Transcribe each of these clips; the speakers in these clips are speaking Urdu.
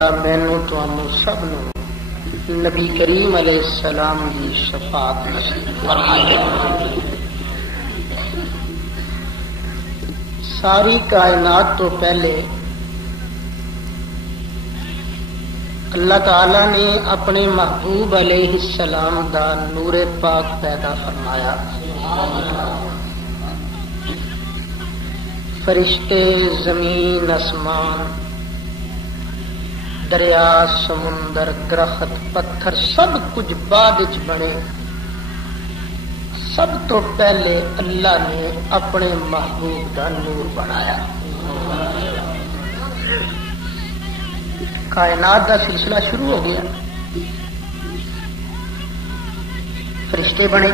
مینو تانوں سب نو نبی کریم علیہ السلام کی شفاعت نصیب فرمائے۔ ساری کائنات تو پہلے اللہ تعالی نے اپنے محبوب علیہ السلام دا نور پاک پیدا فرمایا۔ فرشتے، زمین، آسمان، دریا، سمندر، درخت، پتھر سب کچھ بعد وچ بنے۔ سب تو پہلے اللہ نے اپنے محبوب دا نور بنایا۔ کائنات دا سلسلہ شروع ہو گیا، فرشتے بنے۔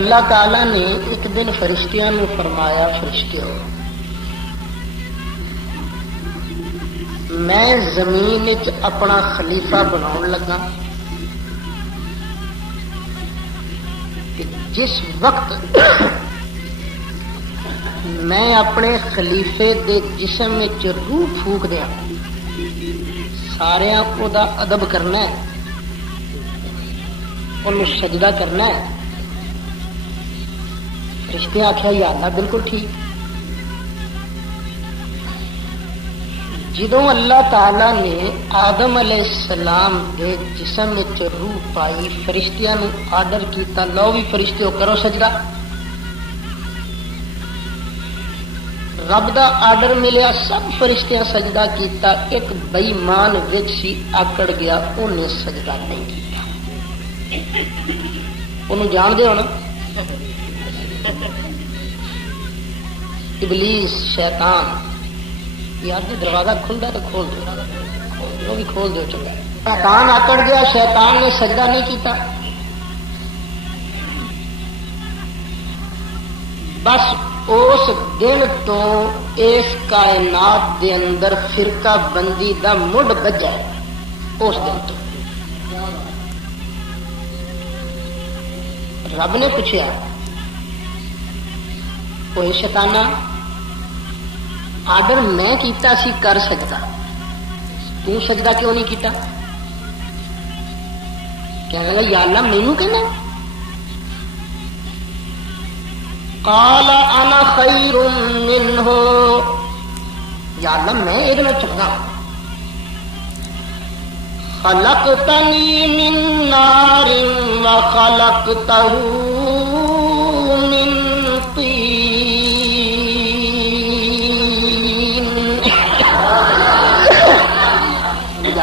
اللہ تعالی نے ایک دن فرشتیاں نو فرمایا، فرشتیو میں زمین وچ اپنا خلیفہ بناؤن لگا، جس وقت میں اپنے خلیفے دے جسم وچ روح پھونک دیا، سارے کو دا ادب کرنا ہے، انہوں سجدہ کرنا ہے۔ فرشتے آخیا یا اللہ بالکل ٹھیک۔ جدوں اللہ تعالی نے آدم علیہ السلام کے جسم میں روح پائی، فرشتیاں نو آرڈر کیتا، لو بھی فرشتیو کرو سجدہ۔ رب دا آرڈر ملیا، سب فرشتیاں سجدہ کیتا۔ ایک بے ایمان وچ سی آکڑ گیا، انہیں سجدہ نہیں کیتا۔ انہوں جان دے ہو نا، ابلیس، شیطان۔ یار جی دروازہ کھلتا تو کھول دو، وہ بھی کھول دو چنگا۔ شیطان آکڑ گیا، شیطان نے سجدہ نہیں کیتا۔ بس اس دن تو اس کائنات دے اندر فرقہ بندی دا مڈ بجا۔ اس دن تو رب نے پوچھا، کوئی شیطانہ آرڈر میں کیتا سی کر سجدہ، تو سجدہ کیوں نہیں کیتا؟ کہنے لگا یا اللہ مینوں کہنا۔ قال انا خیر منہ، یا اللہ میں ایک نہ چنگا۔ خلقتنی من نار وخلقتہ من طین،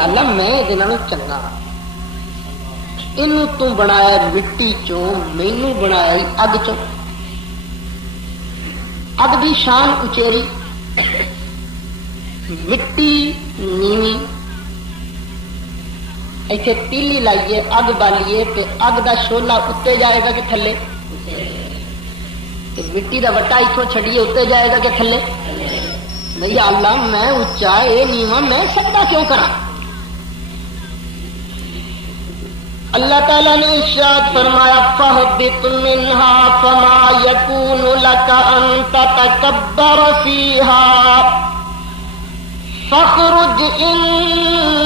اللہ میں دنوں چنگا، انہوں تو بنایا مٹی چوں، مینوں بنایا اگ چوں۔ اگ دی شان اچیری، مٹی نیوی، ایتھے تیلی لائیے، اگ بالیے تے اگ دا شولا اتنے جائے گا کہ تھلے؟ مٹی دا وٹا اتوں چھڑیے اتنے جائے گا کہ تھلے؟ نہیں اللہ میں اچا اے نیواں، میں سجدہ کیوں کرا؟ اللہ تعالیٰ نے ارشاد فرمایا فَاهْبِطْ مِنْهَا فَمَا يَكُونُ لَكَ أَن تَتَكَبَّرَ فِيهَا فَاخْرُجْ إِنَّكَ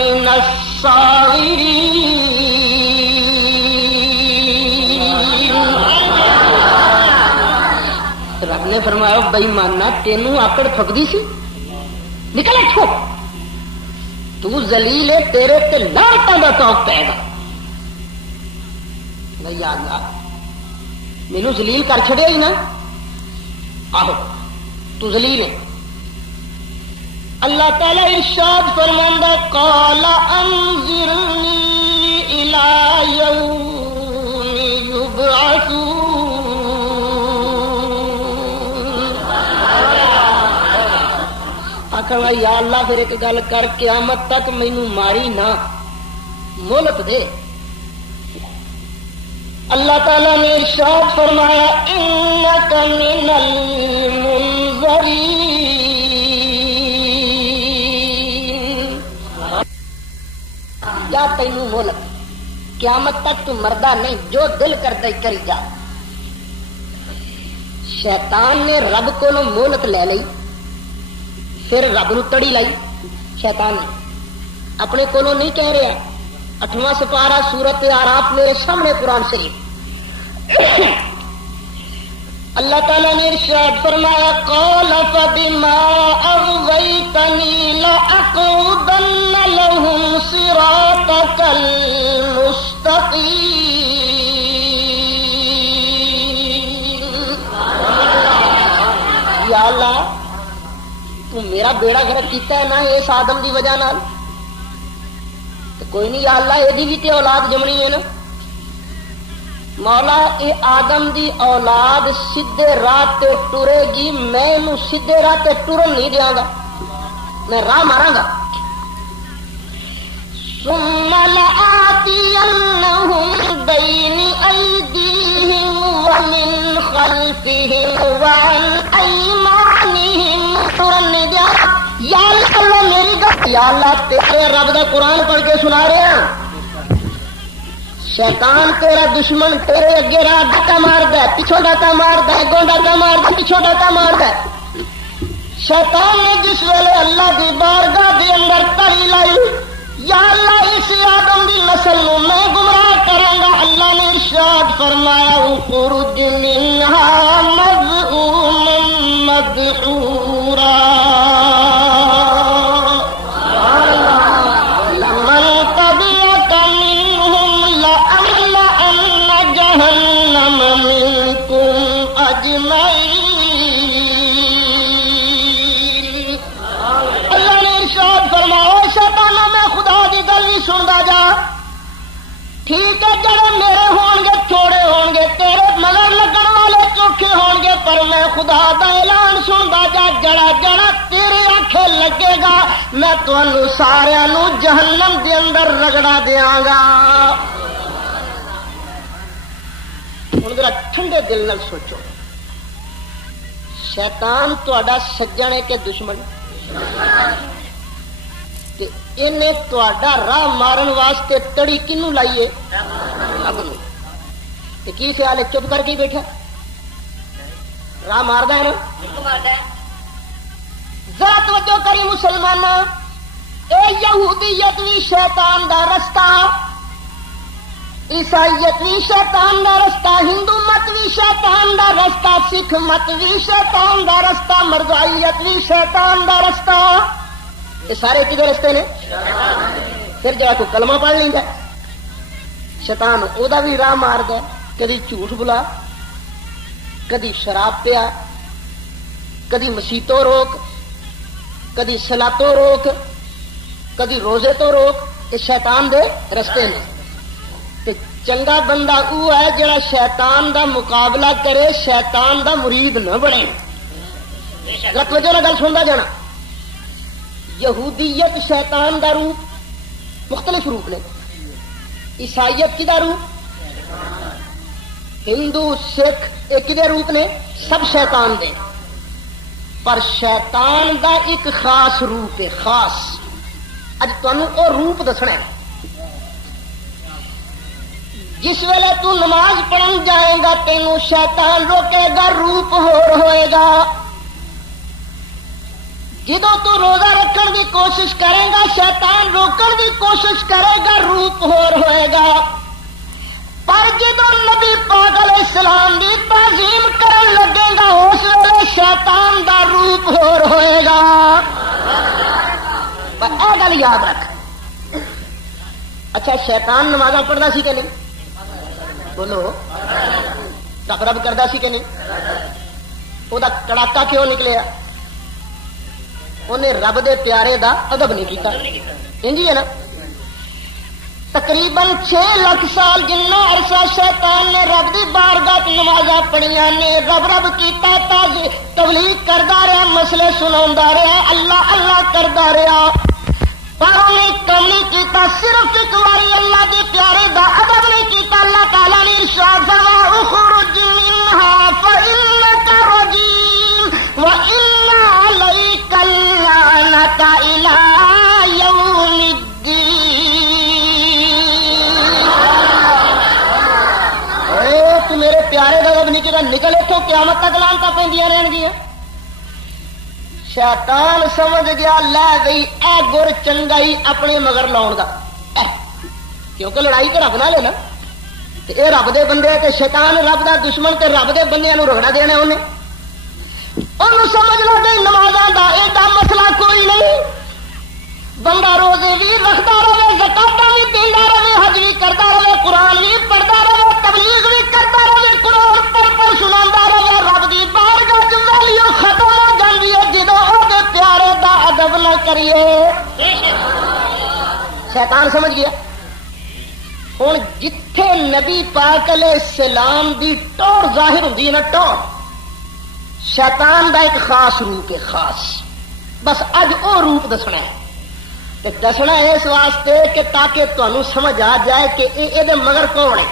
مِنَ الصَّاغِرِينَ۔ رب نے فرمایا بے ایمانہ تینوں آکڑ پھکدی سی، نکل اٹھو، تو ذلیل ہے، تیرے تے لعنتاں دا توق پائے گا۔ نہیں اللہ مینوں ذلیل کر چھڑیا ہی نا، آہو تو ذلیل ہے۔ اللہ تعالی ارشاد فرماندا قال انظرنی الی یوم یبعثون، یا اللہ پھر ایک گل کر، قیامت تک مینوں ماری نہ، مہلت دے۔ اللہ تعالی نے ارشاد فرمایا انک من المنظرین، یا تینوں مہلت، قیامت تک تو مردہ نہیں، جو دل کرتا ہی کری جا۔ شیطان نے رب کو مہلت لے لئی، پھر رب نو تڑی لائی شیطان نے اپنے کو نہیں کہہ رہا. 8واں سپارہ سورت اعراف میرے سامنے قرآن شریف. اللہ تعالیٰ نے ارشاد فرمایا قال فبما اغويتني لأقعدن لهم صراطك المستقيم. یا اللہ تو میرا بیڑا گرک کیتا ہے نا اس آدم دی وجہ نال، تو کوئی نہیں یا اللہ یہ بھی تے اولاد جمنی ہے نا. مولا اے آدم دی اولاد سیدھے راہ تے ٹرے گی، میں انہوں سیدھے راہ تے ٹرن نہیں دیاں گا، میں راہ ماراں گا. ثم لآتینہم بین ایدیہم ومن خلفہم وعن ایمانہم، ٹرن نہیں دیاں گا. یا اللہ میری گل، یا اللہ تیرے رب دا قرآن پڑھ کے سنا رہے ہیں. شیطان تیرا دشمن تیرے اگے راہ ڈاکا مارد ہے، پیچھوں ڈاکا مارد ہے، اگوں ڈاکا مارد ہے، پیچھوں ڈاکا مارد ہے. شیطان نے جس ویلے اللہ دی بارگاہ دے اندر تری لائی یا اللہ اس آدم دی نسل نو میں گمراہ کراں گا، اللہ نے ارشاد فرمایا اخرج منها مذءوما مدحورا ٹھیک ہے. جڑے میرے ہون گے تھوڑے ہون گے، تیرے مگر لگن والے چوکھے ہون گے، پر میں خدا دا اعلان سندا جا جڑا جڑا تیرے آنکھیں لگے گا میں تانوں سارے نو جہنم دے اندر رگڑا دیاں گا. ہن ذرا ٹھنڈے دل نال سوچو، شیطان تہاڈا سجن ہے کہ دشمن؟ انہیں تہاڈا راہ مارن واسطے تڑی کنوں لائیے؟ کی خیال ہے چپ کر کے بیٹھا راہ ماردا ہے نا؟ ذرا توجہ کری مسلمان، اے یہودیت بھی شیطان دا رستہ، عیسائیت بھی شیطان دا رستہ، ہندو مت بھی شیطان دا رستہ، سکھ مت بھی شیطان دا رستہ، مرزائیت بھی شیطان دا رستہ. یہ سارے کدھر رستے نے؟ پھر جا کو کلمہ پڑھ لینا شیطان او دا بھی راہ مار دے. کدی جھوٹ بلا، کدی شراب پیا، کدی مسیتوں روک، کدی صلاتوں روک، کدی روزے تو روک. یہ شیطان دے رستے نے. تے چنگا بندہ وہ ہے جڑا شیطان دا مقابلہ کرے، شیطان دا مرید نہ بنے. توجہ نال گل سندا جانا. یہودیت شیطان دا روپ، مختلف روپ نے. عیسائیت کی دا روپ، ہندو سکھ ایک دے روپ نے، سب شیطان دے. پر شیطان دا ایک خاص روپ ہے، خاص. اج تانوں او روپ دسنا ہے. جس ویلے تو نماز پڑھن جائے گا تینوں شیطان روکے گا، روپ ہوئے گا. جدو تو روزہ رکھن کی کوشش کرے گا شیطان روکن کی کوشش کرے گا، روپ ہوئے گا. پر جدو نبی پاک علیہ السلام کی تعظیم کرن لگے گا اس ویلے شیطان دا روپ ہوئے گا. پر اے گل یاد رکھ. اچھا شیطان نماز پڑھتا سی کہ نہیں؟ بولو. رب رب کرتا سی کہ نہیں؟ وہ کڑاکا کیوں نکلیا؟ انہیں رب دے پیارے دا ادب نہیں کیتا. انجی ہے نا. تقریباً 6 لاکھ سال جنہ عرصہ شیطان نے رب دی بارگاہ نمازاں پڑھیاں نے، رب رب کیتا، تبلیغ کردا رہا، مسئلے سناوندا رہا، اللہ اللہ کردا رہا، پر انہیں کم نہیں کیتا. صرف ایک باری اللہ دے پیارے دا ادب نہیں کیتا. اللہ تعالیٰ نے ارشاد فرمایا اخرج منها فإنك رجيم وإن عليك اللعنة إلى يوم الدين. تو میرے پیارے دا ادب نہیں کیتا، نکل پھر اتوں قیامت تک لعنتاں پیندیاں رہن گیاں. شیطان سمجھ گیا لے گئی اے گر چنگائی اپنے مگر لاؤن دا، کیونکہ لڑائی تو رب نال ہے نا، یہ رب دے بندے تے شیطان رب دا دشمن تے رب دے بندیاں نوں رگڑا دینا انہیں. انہوں سمجھ لو گئی نمازاں دا ایڈا مسئلہ کوئی نہیں، بندہ روزے بھی رکھتا رہے، زکاتاں بھی دیندا رہے، حج بھی کرتا رہے، قرآن بھی پڑھتا رہے، تبلیغ بھی کرتا رہے، قرآن پڑھ سناتا رہے، رب دی بارگاہ وچ ویلیو ختم ہو جاندی ہے جدوں او دے پیارے دا ادب نہ کریے. شیطان سمجھ گیا. ہوں جتھے نبی پاک علیہ السلام دی ٹور ظاہر ہوندی ہے نا، ٹور شیطان دا ایک خاص روپ ہے، خاص. بس اج او روپ دسنا ہے، دسنا اس واسطے کہ تاکہ تمہیں سمجھ آ جائے کہ یہ مگر کون ہے.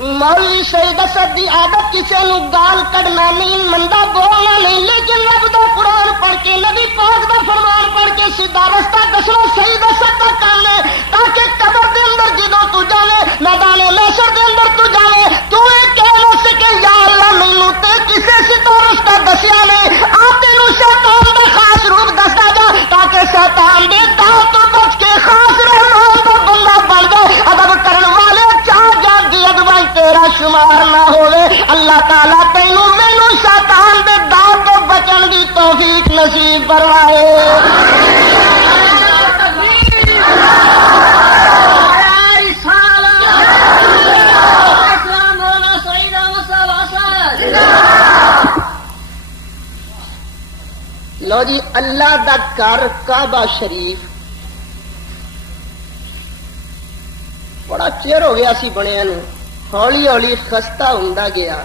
مولوی سید اسد دی عادت کسی نو گال کڈنا نہیں، مندا بولنا نہیں، لیکن رب دا قرآن پڑھ کے نبی پاک دا فرمان پڑھ کے سیدھا رستہ دسنا سید اسد دا کام ہے، تاکہ قبر دے اندر جدوں تو جاوے، میدان محشر دے اندر تو جاوے، تو یہ کہہ نہ سکے یا اللہ مینوں تے کسے سیدھا رستہ دسیا نہیں، آپ تینوں شیطان دا خاص روپ دسدا جا تاکہ شیطان دے داؤ تو بچ کے خاص رحمان دا بندہ بن جائے. ادب کرن والے چاہ جا دی ادب تیرا شمار نہ ہوئے. اللہ تعالیٰ تینوں مینوں شیطان دے داؤ تو بچن دی توفیق نصیب فرمائے. لو جی اللہ دا گھر کعبہ شریف بڑا چیر ہو گیا سی بنیا نو، ہولی ہولی خستہ ہوندا گیا.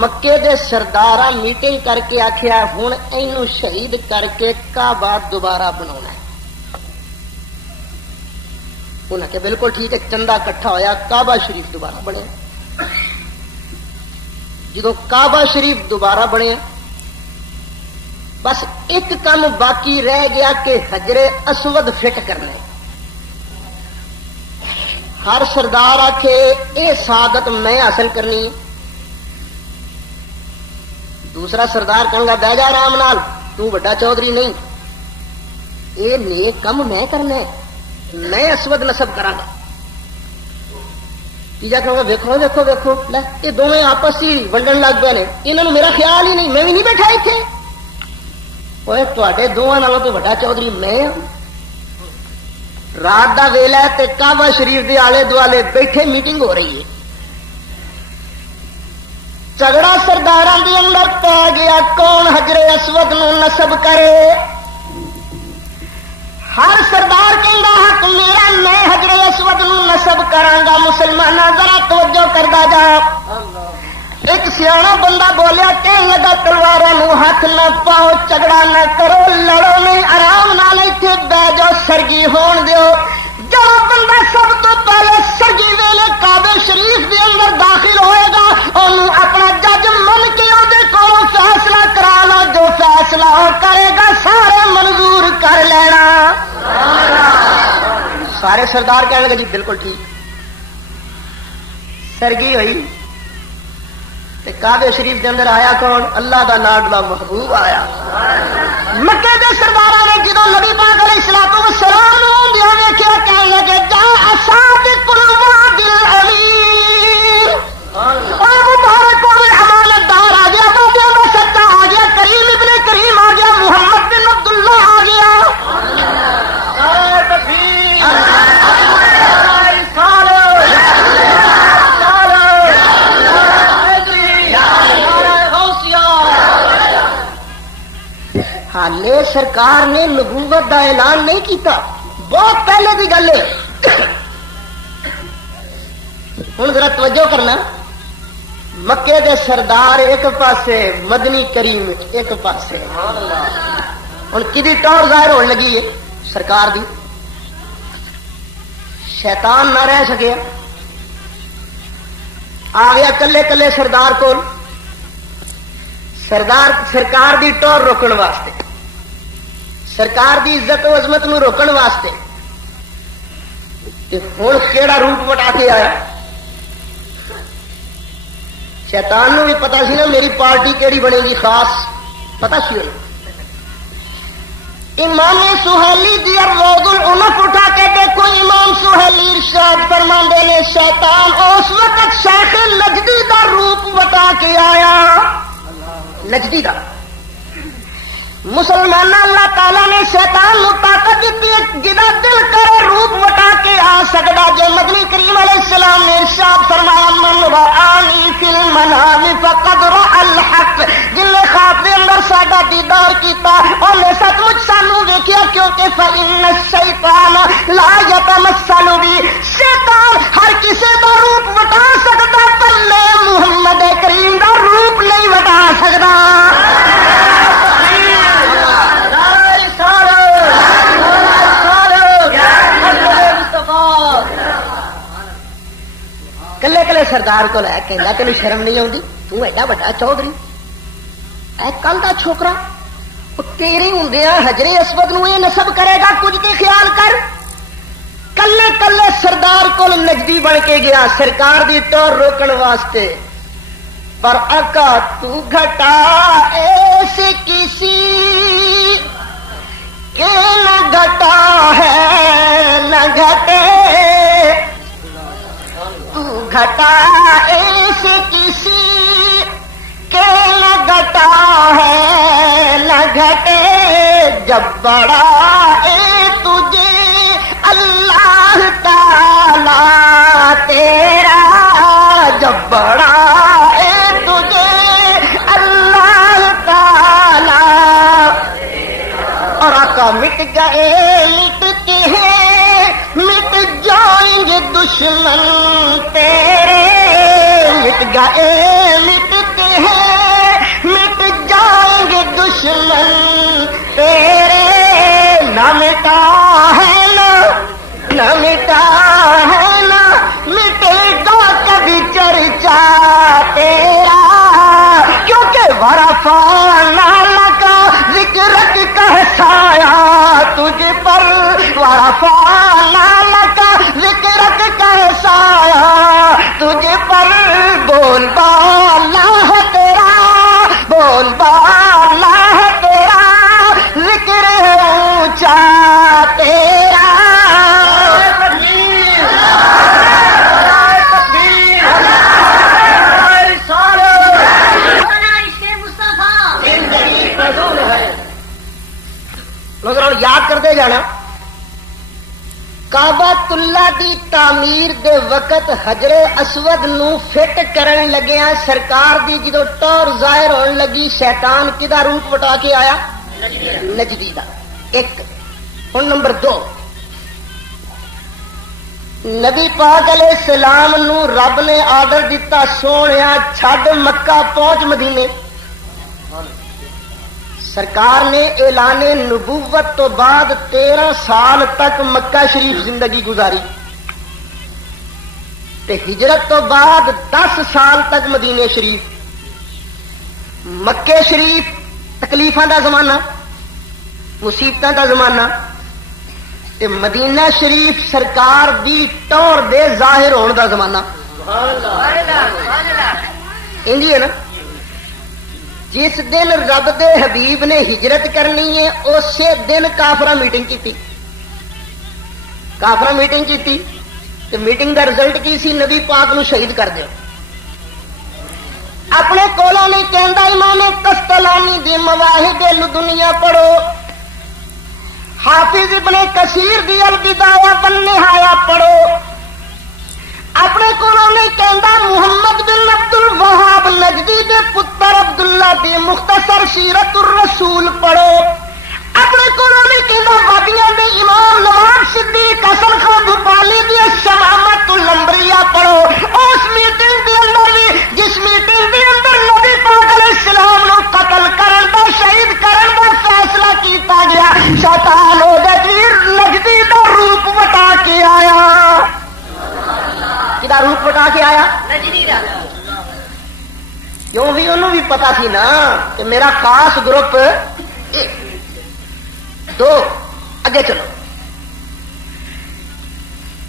مکے دے سرداراں میٹنگ کر کے آکھیا ہن اینو شہید کر کے کعبہ دوبارہ بناونا ہے. انہاں کہ بالکل ٹھیک ہے، چندہ کٹھا ہویا، کعبہ شریف دوبارہ بنے. جدوں کعبہ شریف دوبارہ بنے بس ایک کام باقی رہ گیا کہ حجر اسود فٹ کرنا. ہر سردار آکھے اے سعادت میں حاصل کرنی، دوسرا سردار کہے گا بہ جا آرام نال، تو بڑا چودھری نہیں، اے نیک کم میں کرنا ہے، میں اسود نسب کراں گا. تیجا کہوں گا ویکھو ویکھو ویکھو لے یہ دونوں آپس ہی ونڈن لگ پے نے، انہوں میرا خیال ہی نہیں، میں بھی نہیں بیٹھا اتنے. تے دونوں نالوں تو بڑا چودھری میں ہوں. رات دا ویلا ہے تے کعبہ شریف دے آلے دوالے بیٹھے میٹنگ ہو رہی ہے. جھگڑا سرداراں دے اندر پی گیا کون حجر اسود نو نصب کرے. ہر سردار کہندا حق میرا، میں حجر اسود نو نصب کراں گا. مسلماناں ذرا توجہ کردا جا. ایک سیاح بندہ بولیا کہنے لگا تلواراں نو ہاتھ نہ پاؤ، جھگڑا نہ کرو، لڑو نہیں، آرام نال ایتھے بہ جاؤ، سرگی ہون دیو. جو بندہ سب تو پہلے سرگی ویلے کعبے شریف دے اندر داخل ہوئے گا انہوں اپنا جج من کے وہ کولوں فیصلہ کرانا، جو فیصلہ وہ کرے گا سارے منظور کر لینا. سارے سردار کہنے لگے جی بالکل ٹھیک. سرگی ہوئی کعبے شریف کے اندر آیا کون؟ اللہ دا لاڈلا محبوب آیا. مکے دے سرداراں نے جدوں نبی پاک علیہ الصلوۃ والسلام نوں دیو ویکھیا کہنے لگے جا اصادق الوعد الامین، اور مبارک اور امانت دار آ گیا، بابے دا سچا آ گیا، کریم ابن کریم آ گیا، محمد بن عبداللہ آ گیا. حالے سرکار نے نبوت دا اعلان نہیں کیتا، بہت پہلے کی گل ہے. ہوں ذرا توجہ کرنا، مکے دے سردار ایک پاسے، مدنی کریم ایک پاسے. ہوں کدی ٹور ظاہر ہونے لگی ہے سرکار دی. شیطان نہ رہ سکیا، آ گیا کلے کلے سردار کو، سرکار دی ٹور روکن واسطے، سرکار دی عزت و عظمت نو روکن واسطے. ہوں کیڑا روپ وٹا کے آیا؟ شیطان نو بھی پتا سی نا میری پارٹی کیڑی بنے گی، خاص پتا سی انہوں. امام سہیلی دی روض العنف اٹھا کے دیکھو، امام سہیلی ارشاد فرماندے نے شیطان اس وقت شیخ نجدی دا روپ بتا کے آیا. نجدی دا مسلمان اللہ تعالی نے شیطان نو طاقت دیتی ہے، جدا دل کرے روپ وٹا کے آ سکتا. جو مدنی کریم علیہ السلام نے ارشاد فرمایا من رآنی فی المنام فقد رأى الحق، جن نے خواب دے اندر ساڈا دیدار کیتا انہیں سچ مچ سانو ویکھیا، کیونکہ فإن الشیطان لا یتمثل بی، شیطان ہر کسی دا روپ وٹا سکتا پر محمد کریم دا روپ نہیں وٹا سکتا. کلے کلے سردار کو لے کہ تین شرم نہیں آتی، ایڈا وڈا چودھری اے کل کا چھوکرا تیرے ہوں حجرے اسود نو یہ نسب کرے گا، کچھ تے خیال کر. کلے کلے سردار کو نجدی بن کے گیا سرکار دی ٹور روکن واسطے. پر آقا تو گھٹا ایسے کسی کہ نہ گھٹا ہے نہ گھٹے، گھٹا ایسے کسی کے نہ گھٹا ہے نہ گھٹے، جب بڑا ہے تجھے اللہ تعالی تیرا، جب بڑا ہے تجھے اللہ تعالی. اور آقا مٹ گئے مٹتے ہیں مٹ جائیں گے دشمن تیرے، مٹ گئے مٹتے ہیں مٹ جائیں گے دشمن تیرے. نہ مٹا ہے نہ مٹا ہے نہ مٹے گا کبھی چرچا تیرا، کیونکہ ورفعنا لک ذکرک کہسایا تجھ پر، ورفعنا لک ذکرک کہسایا تجھ پر. بول بالا ہے تیرا، بول بالا ہے تیرا، ذکر اونچا تیرا. یاد کرتے جانا کعبۃ اللہ دی تعمیر دے وقت حجر اسود نو فٹ کرن لگیا سرکار دی جدو ٹور ظاہر ہون لگی شیطان کدا روپ وٹا کے آیا؟ نجدی دا. ایک ہن نمبر 2 نبی پاک علیہ السلام نو رب نے آرڈر دیتا سونیا چھڈ مکہ پہنچ مدینے. سرکار نے اعلان نبوت تو بعد 13 سال تک مکہ شریف زندگی گزاری تے ہجرت تو بعد 10 سال تک مدینے شریف. مکے شریف تکلیفاں دا زمانہ، مصیبتاں دا زمانہ، تے مدینہ شریف سرکار دی ٹور دے ظاہر ہون دا زمانہ. انجی ہے نا. جس دن رب دے حبیب نے ہجرت کرنی ہے اسی دن کافرہ میٹنگ کی، کافرہ میٹنگ کی تو میٹنگ دا رزلٹ کی سی؟ نبی پاک نو شہید کر دیو. اپنے کولوں نہیں کہندا امام قسطلانی دی مواہب الدنیا پڑھو، حافظ ابن کثیر دی البدایہ والنہایہ پڑھو. اپنے کولوں نہیں کہندا محمد بن عبد الوہاب نجدی دے پتر عبداللہ دی مختصر سیرت الرسول پڑھو. اپنے کولوں نہیں کہندا وادیاں دے امام نواب صدیق حسن خان بھوپالی دی شمامت الانبیاء پڑھو. اس میٹنگ دے اندر بھی جس میٹنگ دے اندر نبی پاک علیہ السلام نو قتل کرن دا شہید کرن دا فیصلہ کیتا گیا، شیطان او نجدی دا روپ وٹا کے آیا. کدا روپ وٹا کے آیا؟ نجدی دا. کیوں بھی انہوں بھی پتا سی نا کہ میرا خاص گروپ. 2 اگے چلو.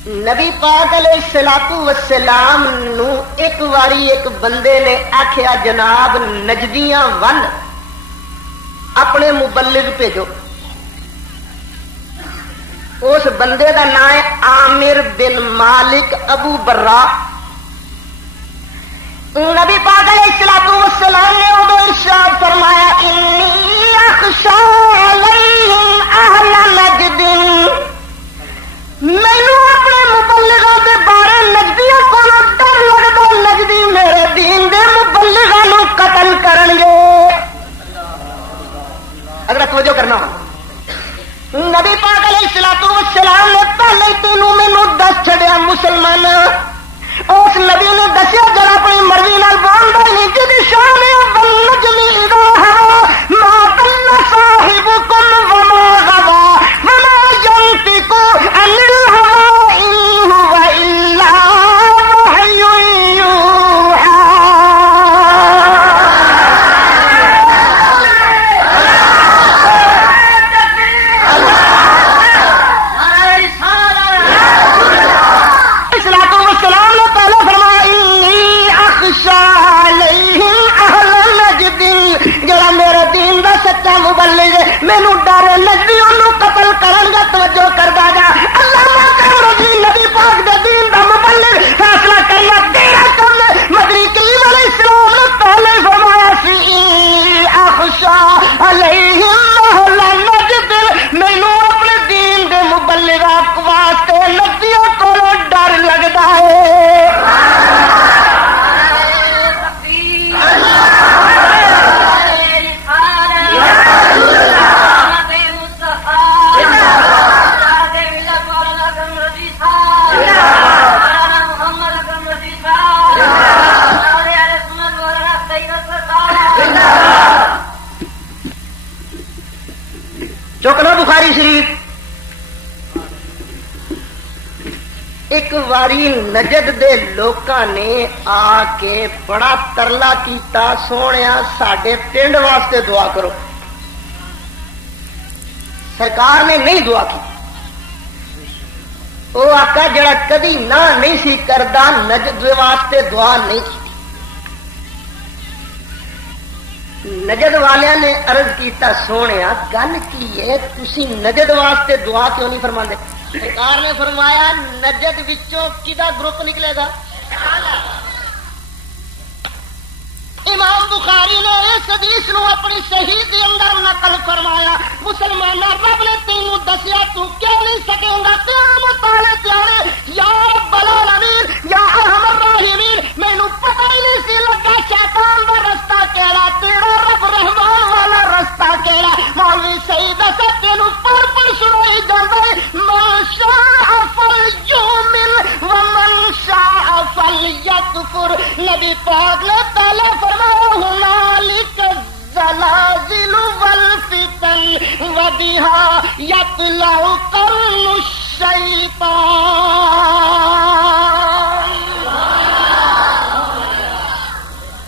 نبی پاک علیہ الصلوۃ والسلام نو ایک واری ایک بندے نے آخیا جناب نجدیاں ون اپنے مبلغ بھیجو. اس بندے کا نام ہے عامر بن مالک ابو برا. نبی پاک علیہ الصلوۃ والسلام نے ادو ارشاد فرمایا انی اخشی علیہم اہل نجد. مینوں اپنے مبلغاں دے بارے نجدیاں کو ڈر لگدا نجدی میرے دین دے مبلغاں نو قتل کرن گے. اگر توجہ کرنا نبی پاک علیہ الصلوۃ والسلام نے پہلے تینوں مینوں دس چھڑیا مسلمان. اس نبی نے دسیا جڑا اپنی مرضی نال بولدا نہیں جدی شان ہے نجمی اذا ہوا ما ضل صاحبکم وما غوا وما ينطق عن الهوى ان هو الا وحی یوحى. مینو ڈر نجدی انہوں قتل کرن گا. توجہ کردا جا اللہ رضی نبی پاک دے دین دا مبلغ فیصلہ کرنا تیرا کم ہے. مدری کلیم علیہ السلام نے پہلے فرمایا سی اخشا علیہم اہل نجد. مینو اپنے دین دے مبلغ واسطے نجدیوں کو ڈر لگدا ہے. چوکنا بخاری شریف ایک واری نجد دے لوکاں نے آ کے بڑا ترلا کیتا سونیا ساڈے پنڈ واسطے دعا کرو. سرکار نے نہیں دعا کی. وہ آقا جڑا کدی نہ نہیں سی کردا نجد واسطے دعا نہیں کی. نجد والیاں نے عرض کیتا سونیا گل کی ہے تسی نجد واسطے دعا کیوں نہیں فرماندے؟ سرکار نے فرمایا نجد وچوں کدا گروپ نکلے گا. امام بخاری نے اس حدیث نو اپنی صحیح دے اندر نقل فرمایا. مسلمان رب نے تینوں دسیا تو کیوں نہیں سکے گا قیامت والے پیارے یا رب العالمین یا ارحم الراحمین. مینوں پتہ ہی نہیں سی لگا شیطان دا رستہ کیڑا تیرا رب رحمان والا رستہ کیڑا. مولوی سعید اسد تینوں پڑھ سنائی جاندا ہے من شاء فلیؤمن ومن شاء فلیکفر. نبی پاک نے پہلے هنالك الزلازل والفتن وبها يطلع قرن الشيطان.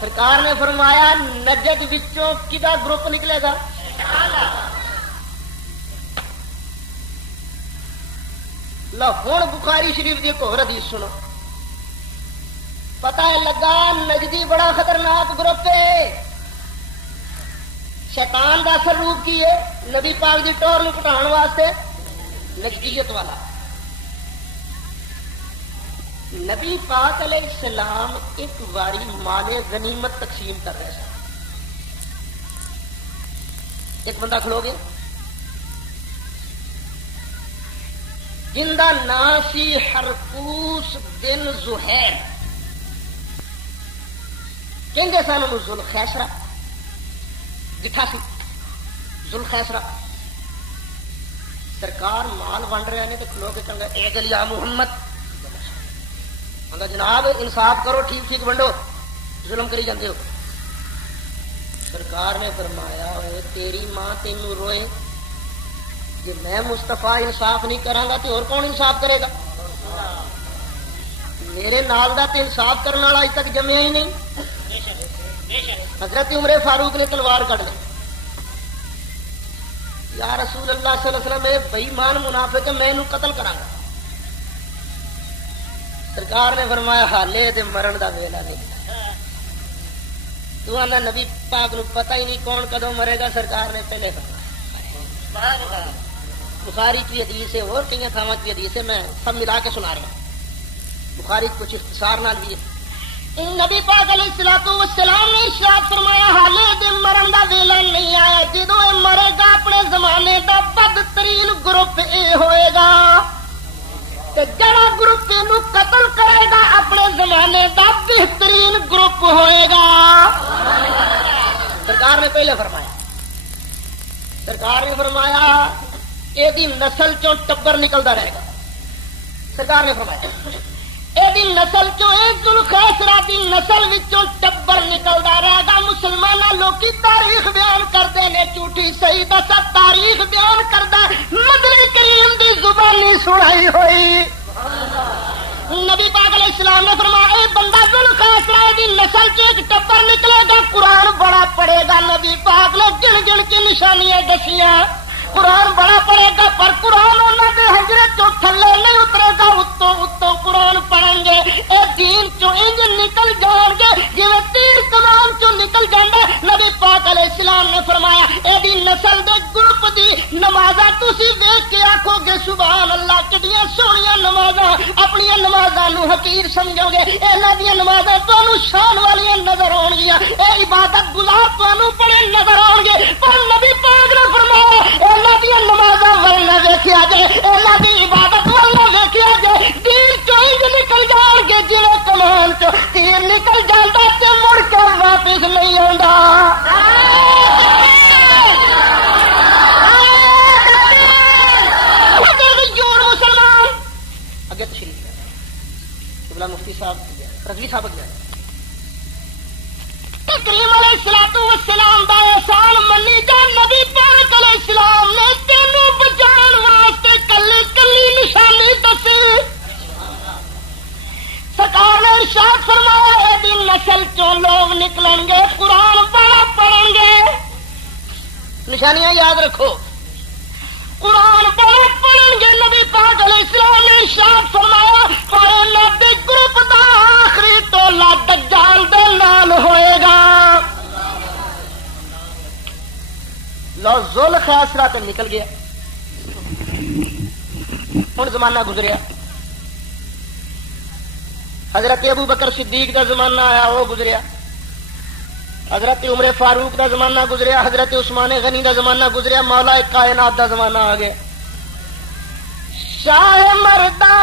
سرکار نے فرمایا نجد وچوں کدا گروپ نکلے گا. لو ہن بخاری شریف دی ایک اور حدیث سنو. پتہ لگا نجدی بڑا خطرناک گروپ ہے. شیطان کا اثر روپ کی ہے نبی پاک دی ٹور نو پٹھان واسطے نجدیت والا. نبی پاک علیہ السلام ایک واری مال غنیمت تقسیم کر رہے سن. ایک بندہ کھلو گیا جن کا نام سی حرقوس بن زہیر. کہیں سن ذوالخیسرا گٹھا سی ذوالخیسرا. سرکار مال ونڈ رہے ہیں تو کھلو کے چنگا اے گل یا محمد جناب انصاف کرو ٹھیک ٹھیک ونڈو ظلم کری جاندے ہو. سرکار نے فرمایا ہوئے تیری ماں تینوں روئے جی میں مصطفیٰ انصاف نہیں کراں گا تو اور کون انصاف کرے گا. میرے نال دا تے انصاف کرنے والا اج تک جمیا ہی نہیں. حضرت عمر فاروق نے تلوار کٹ لی. یا رسول اللہ صلی اللہ علیہ وسلم بے ایمان منافق میں انہوں قتل کراں گا. سرکار نے فرمایا حالے تے مرن دا ویلا نہیں تو آنا نبی پاک نو پتہ ہی نہیں کون کدوں مرے گا سرکار نے پہلے فرمایا بخاری کی حدیث ہے اور کئی تھاواں کی حدیث ہے میں سب ملا کے سنا رہا ہوں بخاری کچھ اختصار نال بھی ہے نبی پاک علیہ الصلوۃ والسلام نے ارشاد فرمایا حالے دے مرن دا ویلا نہیں آیا جدوں اے مرے گا اپنے زمانے دا بدترین گروپ اے ہوئے گا تے جڑا گروپ نو قتل کرے گا اپنے زمانے دا بہترین گروپ ہوئے گا سرکار نے پہلے فرمایا سرکار نے فرمایا یہ نسل چوں ٹبر نکلتا رہے گا سرکار نے فرمایا یہ نسل چوں ذوالخیسرہ دی نسل وچوں ٹبر نکلتا رہے گا مسلمان لوکی تاریخ بیان کرتے ہیں جھوٹی صحیح دسا تاریخ بیان کرتا مدنی کریم دی زبانی سنائی ہوئی نبی پاک علیہ السلام نے فرمایا اے بندہ ذوالخیسرہ دی نسل چ ایک ٹبر نکلے گا قرآن بڑا پڑھے گا نبی پاک نے گن گن کے نشانیاں دسیاں قرآن بڑا پڑے گا پر قرآن انہوں نے حجرے چوں تھلے نہیں اترے گا اتوں قرآن پڑھیں گے اے دین چوں انج نکل جان گے جی تیر کمان چوں نکل جاندے نبی پاک علیہ السلام نے فرمایا اے دی نسل دے گروپ دی نمازاں تسی ویکھ کے آکھو گے سبحان اللہ کتنی سونیاں نمازاں اپنی نمازاں نو حقیر سمجھو گے انہاں دی نمازاں تانوں شان والیاں نظر آن گیاں اے عبادت گزار تانوں بڑے نظر آن گے پر نبی پاک نے فرمایا نمازاں ورنہ ویکھیا جائے اللہ کی عبادت ورنہ ویکھیا جائے تیر چوئنج نکل جان گے جی کمان چ تیر نکل جاتا تے مڑ کے واپس نہیں آتا مسلمان اگے تشریف مفتی صاحب رضوی صاحب گیا کریم علیہ الصلوۃ والسلام دا احسان منی جا نبی پاک علیہ السلام نے تینوں بچان واسطے کلی کلی نشانی دسی سرکار نے ارشاد فرمایا اے دی نسل چوں لوگ نکلیں گے قرآن بڑا پڑھیں گے نشانیاں یاد رکھو قرآن بڑا پڑھیں گے نبی پاک علیہ السلام نے ارشاد فرمایا پر نبی گروپ دا آخری ٹولا دجال دے نال ہوئے گا لو ذوالخیسرہ تے نکل گیا ہن زمانہ گزریا حضرت ابو بکر صدیق دا زمانہ آیا وہ گزریا حضرت عمر فاروق دا زمانہ گزریا حضرت عثمان غنی دا زمانہ گزریا مولا کائنات دا زمانہ آ گیا شاہ مردہ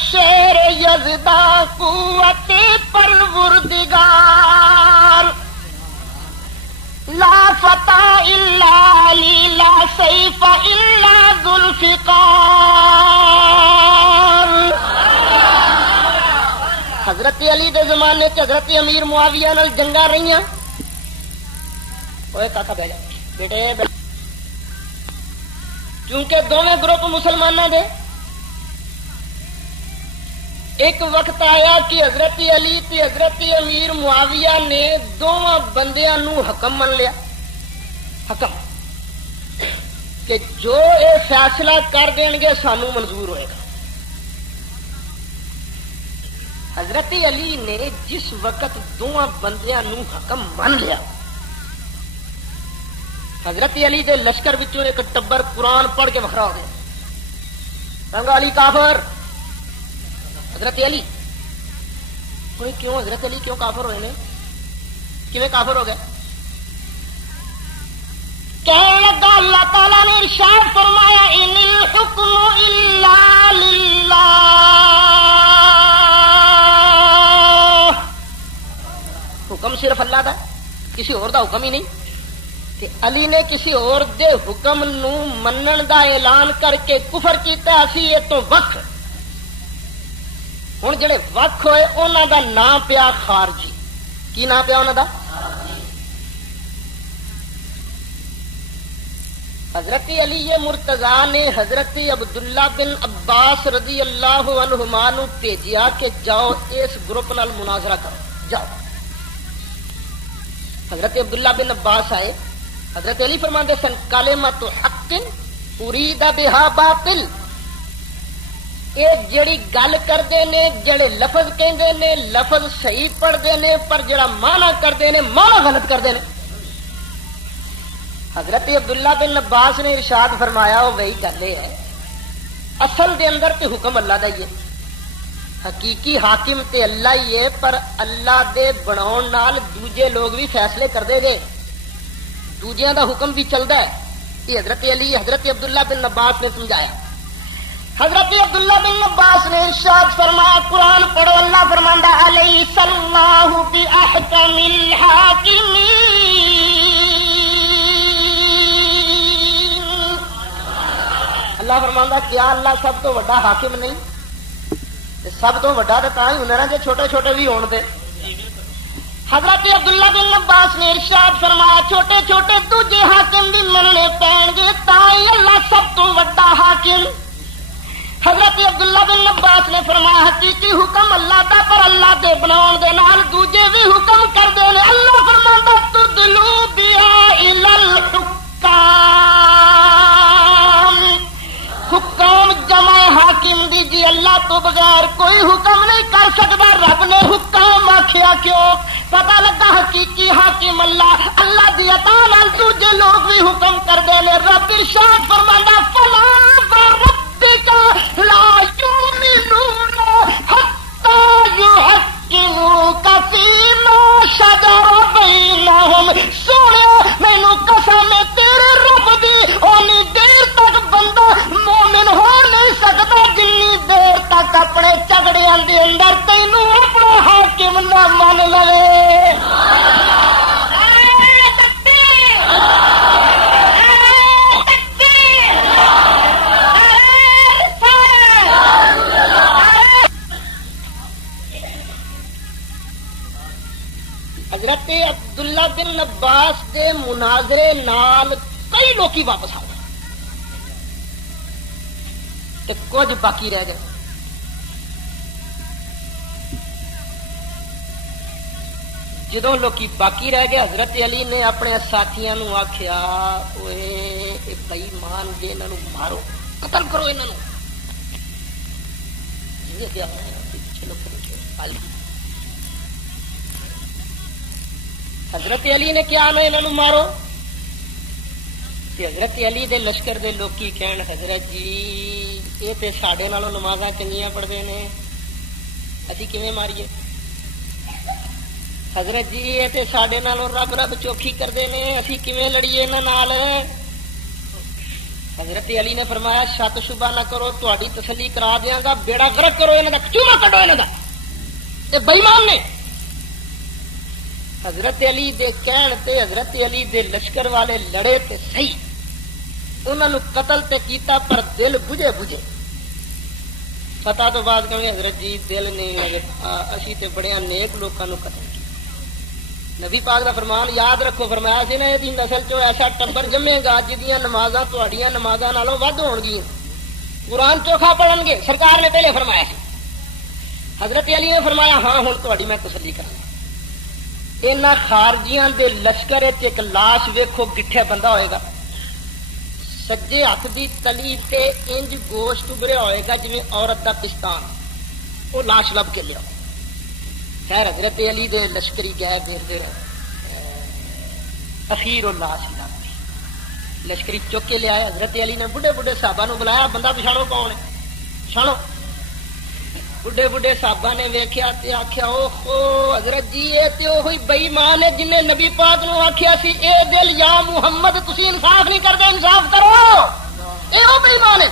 شیر یزدہ قوت پروردگار لا فتح الا علی لا سیف الا ذوالفقار حضرت علی دے زمانے چ حضرت امیر معاویہ نال جنگاں رہیاں اوے کاکا بیٹھ جا بیٹے کیونکہ دونوں گروپ مسلمانوں دے ایک وقت آیا کہ حضرت علی تے حضرت امیر معاویہ نے دونوں بندیاں نو حکم من لیا حکم کہ جو اے فیصلہ کر دیں گے سانو منظور ہوئے گا حضرت علی نے جس وقت دونوں بندیاں نو حکم من لیا حضرت علی دے لشکر وچوں ایک ٹبر قرآن پڑھ کے وکھرا ہو گیا رنگا علی کافر حضرت علی کیوں حضرت علی کیوں کافر ہوئے نے کیوں کافر ہو گئے کہنے لگا اللہ تعالیٰ نے ارشاد فرمایا ان الحکم الا للہ حکم صرف اللہ دا کسی اور دا حکم ہی نہیں کہ علی نے کسی اور دے حکم نو منن دا اعلان کر کے کفر کیتا اسی یہ تو وقت ہوں جڑے وقت ہوئے انہوں دا نام پیا خارجی کی نام پیا انہوں دا حضرت علی مرتضی نے حضرت عبداللہ بن عباس رضی اللہ عنہما نو بھیجیا کہ جاؤ اس گروپ نال مناظرہ کرو جاؤ حضرت عبداللہ بن عباس آئے حضرت علی فرماندے سن کلمۃ حق ارید بہا باطل یہ جڑی گل کرتے ہیں جڑے لفظ کہندے نے لفظ صحیح پڑھتے ہیں پر جڑا معنی کرتے ہیں معنی غلط کرتے ہیں. حضرت عبداللہ بن عباس نے ارشاد فرمایا وہ وہی گل ہے اصل دے اندر تے حکم اللہ دا ہی ہے حقیقی حاکم تے اللہ ہی ہے پر اللہ دے بناؤن نال دوجے لوگ بھی فیصلے کردے گے دوجیاں دا حکم بھی چلدا ہے. یہ حضرت علی حضرت عبداللہ بن عباس نے سمجھایا. حضرت عبداللہ بن عباس نے ارشاد فرمایا قرآن پڑھو اللہ فرماندا الیس اللہ باحکم الحاکمین. اللہ فرماندا کیا اللہ سب تو بڑا حاکم نہیں سب تو بڑا تو ہی ہونا نا جی چھوٹے چھوٹے بھی ہون دے. حضرت عبداللہ بن عباس نے ارشاد فرمایا چھوٹے چھوٹے دوجے حاکم بھی مننے پین گے تائی اللہ سب تو بڑا حاکم. حضرت عبداللہ بن عباس نے فرمایا حقیقی حکم اللہ دا پر اللہ دے بناؤن دے نال دوجے بھی حکم کر دے نے. اللہ فرماندا تدلو بیا الی الحکام حکام جمع حاکم دی جی اللہ تو بغیر کوئی حکم نہیں کر سکتا. رب نے حکام آخیا کیوں پتہ لگا حقیقی حاکم اللہ اللہ دی عطا نال دوجے لوگ بھی حکم کرتے ہیں. رب ارشاد فرماندا فلا وربک لا یؤمنون حتی یحکموک فیما شجر بینہم. سونے مینوں قسم ہے تیرے رب دی اونی دیر تک بندہ مومن ہو نہیں سکتا جنی دیر تک اپنے جھگڑیاں دے اندر تینوں اپنا حاکم نہ من لے. حضرت عبداللہ بن عباس دے مناظرے نال کئی لوکی واپس آ گئے تے کچھ باقی رہ گئے. جدوں لوکی باقی رہ گئے حضرت علی نے اپنے ساتھیاں نو آکھیا اوئے اے بے ایمان جے انہاں نو مارو قتل کرو انہاں نو. حضرت علی نے کیا نا انہوں مارو حضرت علی دے لشکر دے لوکی کہن حضرت جی یہ تے ساڈے نالوں نمازاں چنگیاں پڑھدے نے اسی کیویں ماریے. حضرت جی یہ تے ساڈے نالوں رب رب چوکھی کردے نے اسی کیویں لڑیے انہاں نال. حضرت علی نے فرمایا شک شبہ نہ کرو تہاڈی تسلی کرا دیاں گا بیڑا غرق کرو انہاں دا چوما کڈو انہاں دا تے بے ایمان نے. حضرت علی دے کہن تے حضرت علی دے لشکر والے لڑے تے صحیح انہاں نو قتل تے کیتا پر دل بجھے بجھے. فتح تو بعد کہیں حضرت جی دل نہیں اسی تے بڑے نیک لوکاں نو قتل کیا. نبی پاک دا فرمان یاد رکھو فرمایا سی نا دی نسل چو ایسا ٹبر جمے گا جدیاں نمازاں تہاڈیاں نمازاں نالوں ود ہون گیاں قرآن چوکھا پڑھن گے. سرکار نے پہلے فرمایا سی. حضرت علی نے فرمایا ہاں ہن تہاڈی میں تسلی کراں. انہاں خارجیاں دے لشکر ایک لاش ویکھو گٹھے بندہ ہوئے گا سجے ہاتھ دی تلی تے انج گوشت ابریا ہوئے گا جویں عورت دا پستان وہ لاش لب کے لیا. خیر حضرت علی دے لشکری گئے پھرتے رہے اخیر وہ لاش لب گئی. لشکری چک کے لیا. حضرت علی نے بڑھے بڑھے صحابہ نو بلایا بندہ پچھاڑو کون ہے پچھاڑو. بڑھے بڑھے صحابہ نے ویکھیا تے آکھیا او ہو حضرت جی اے تے اوہی بے ایمان ہے جن نے نبی پاک نو آکھیا سی اے دل یا محمد تسی انصاف نہیں کردے انصاف کرو اے او بے ایمان ہے.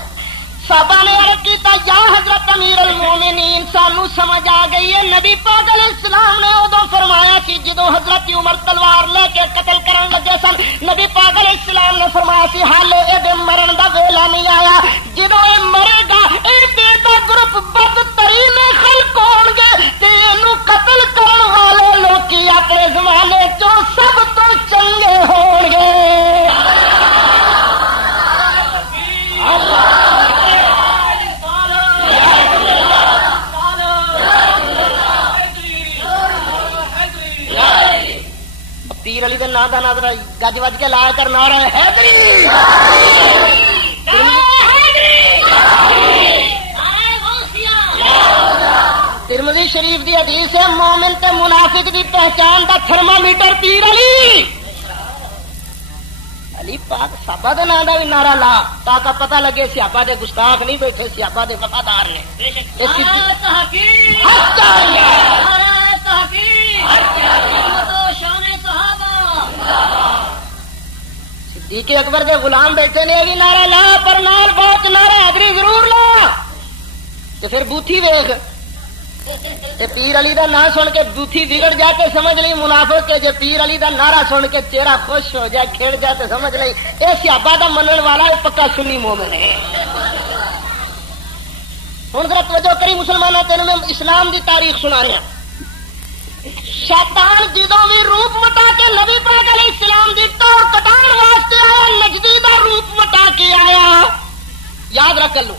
صحابہ نے عرض کیتا یا حضرت امیر المومنین سانو سمجھ آ گئی ہے نبی پاک علیہ السلام نے ادو فرمایا کہ جدو حضرت عمر تلوار لے کے قتل کرن لگے سن نبی پاک علیہ السلام نے فرمایا سی حالے اے مرن دا ویلا نہیں آیا جدو اے مرے گا اے دا گروپ بدترین خلق ہون گے تے اینو قتل کرن والے لوکی اپنے زمانے چوں سب تو چنگے ہون گے. پیر علی دے نام دا نظر گج وج کے لا کر نعرہ حیدری ترمذی شریف دی حدیث ہے مومن تے منافق دی پہچان دا تھرمامیٹر پیر علی پاک صحابہ دے نام دا بھی نعرہ لا تاکہ پتہ لگے صحابہ دے گستاخ نہیں بیٹھے صحابہ دے وفادار نے صدیق اکبر دے غلام بیٹھے نے بھی نعرہ لا پر نال بہت نعرہ حاضری ضرور لا تے پھر بوتھی ویکھ تے پیر علی دا نام سن کے بوتھی بگڑ جا کے سمجھ لئی منافق کے جے پیر علی دا نعرہ سن کے چہرہ خوش ہو جائے کھڑ جائے تے سمجھ لئی اے صحابہ دا منن والا اے پکا سنی مومن ہے. ہن ذرا توجہ کری مسلمانوں تینوں میں اسلام دی تاریخ سنا رہا. شیطان جدوں بھی روپ وٹا کے نبی پاک علیہ السلام دی توڑ کٹان واسطے آیا نجدی دا روپ وٹا کے آیا. یاد رکھ لو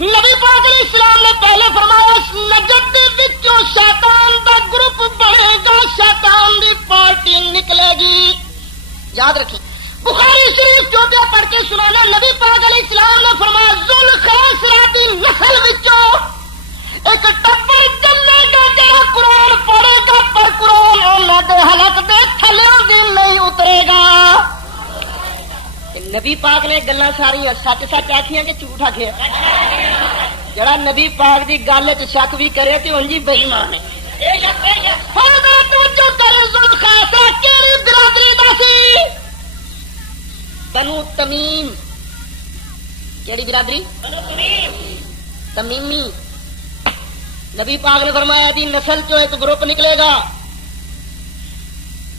نبی پاک علیہ السلام نے پہلے فرمایا نجد وچوں شیطان دا گروپ بنے گا شیطان دی پارٹی نکلے گی. یاد رکھیں بخاری شریف چوٹے پڑھ کے سنانا نبی پاک علیہ السلام نے فرمایا ذوالخیسرہ دی نسل وچوں ایک ٹبر جمے گا جڑا قرآن پڑھے گا پر قرآن انہاں دے حلق دے تھلیوں دی نہیں اترے گا. نبی پاک نے گلاں ساری سچ سچ آکھیاں کہ جھوٹ آکھیا. جڑا نبی پاک دی گل وچ شک بھی کرے تے انج ہی بے ایمان ہے. ذوالخیسرہ کیڑی برادری دا سی؟ بنو تمیم. کیڑی برادری؟ تمیمی. نبی پاک نے فرمایا دی نسل چو ایک گروپ نکلے گا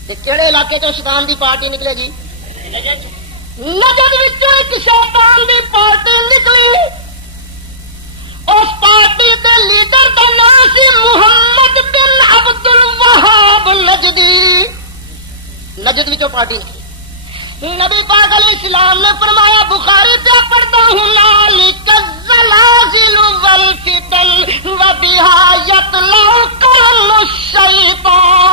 تے کیڑے علاقے چو شیطان دی پارٹی نکلے گی؟ نجد وچوں ایک شیطان دی پارٹی نکلی. اس پارٹی دے لیڈر دا نام سی محمد بن عبد الوہاب نجدی. نجد وچوں پارٹی نکلی. نبی پاک علیہ السلام نے فرمایا بخاری پہ پڑھتا ہوں نالک الزلازل والفتن وبها يطلع قرن الشیطان.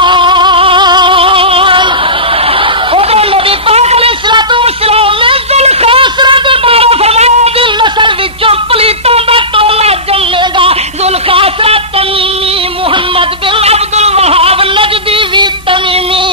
نبی پاک علیہ السلام نے ذوالخیسرہ دے بارے فرمایا دی نسل وچوں پلیتوں دا ٹولا جمے گا. ذوالخیسرہ تمیمی محمد بن عبد الوہاب نجدی بھی تمیمی.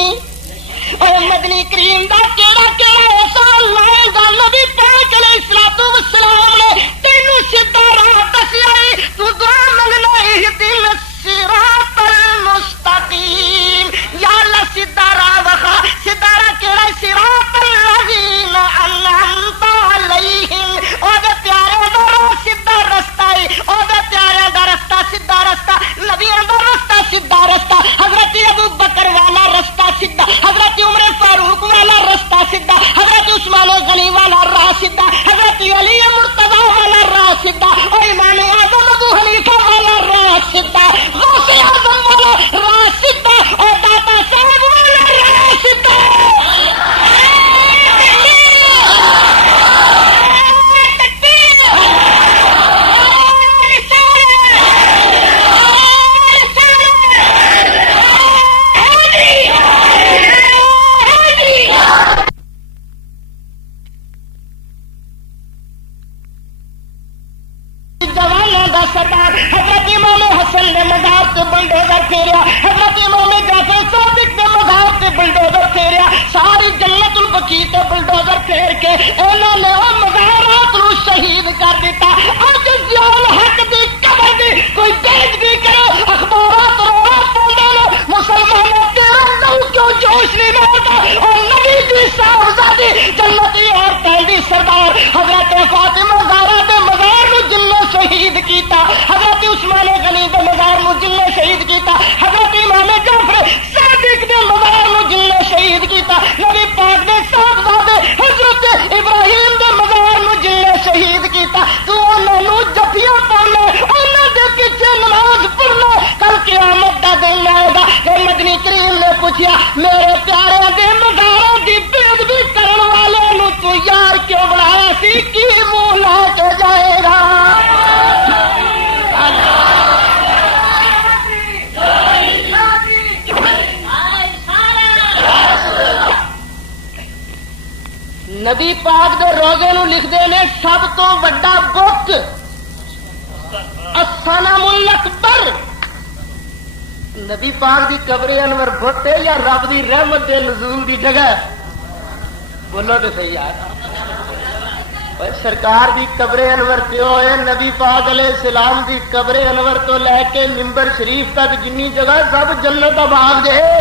اور مدنی کریم دا کیڑا کیڑا احسان لائے گا نبی پاک علیہ السلام نے تینوں سیدھا راہ دسیا ہے. تو دعا منگنا اہدنا الصراط المستقیم. یا اللہ سیدھا راہ وکھا. سیدھا راہ کیڑا صراط الذین انعمت علیہم. او دے پیارے دا راہ سیدھا رستہ ہے. او دے پیارے دا رستہ سیدھا رستہ. نبیوں دا رستہ سیدھا رستہ. حضرت ابو بکر والا رستہ سیدھا. حضرت عمر فاروق والا رستہ سیدھا. حضرت عثمان غنی والا راہ سیدھا. حضرت علی مرتضی والا راہ سیدھا. اور امام اعظم ابو حنیفہ والا راہ سیدھا. غوث اعظم والا راہ سیدھا. اور داتا صاحب والا راہ سیدھا. سردار حضرت امام حسن نے مزار سے بلڈوزر پھیریا. حضرت امام جعفر صادق نے مزار سے بلڈوزر پھیریا. ساری جنت البقیع سے بلڈوزر پھیر کے انہوں نے وہ مزارات کو شہید کر دیتا. اج ضیاء الحق دی قبر دی کوئی بیج بھی کرو اخبارات روات پاؤں مسلمانوں تیرا لہو کیوں جوش نہیں مارتا. اور نبی دی صاحبزادی جنتی اور پہلی سردار حضرت فاطمہ زہرا دے مزار نو جن شہید کیتا. حضرت عثمان غنی دے مزار نو جن شہید کیتا. حضرت امام جعفر صادق دے مزار نو جن شہید کیتا. نبی پاک دے صاحبزادے حضرت ابراہیم دے مزار نو جن شہید کیتا. تو انہاں نو جفیاں پاؤنا انہاں دے پیچھے نماز پڑھنا. کل قیامت دا دن آئے گا. کہ مدنی کریم نے پوچھیا میرے پیارے دے مزاروں دی بےادبی کرن والے نو تو یار کیوں بنایا سی؟ کی منہ لا کے جائے گا؟ نبی پاک دے روزے نو لکھ دے نے سب تو بڑا بت الصنم الاکبر نبی پاک دی قبر انور بت ہے یا رب دی رحمت دے نزول دی جگہ؟ بولو تو صحیح یار. سرکار دی قبر انور پیو ہے نبی پاک علیہ السلام دی قبر انور تو لے کے ممبر شریف تک جنی جگہ سب جنت آباد ہے.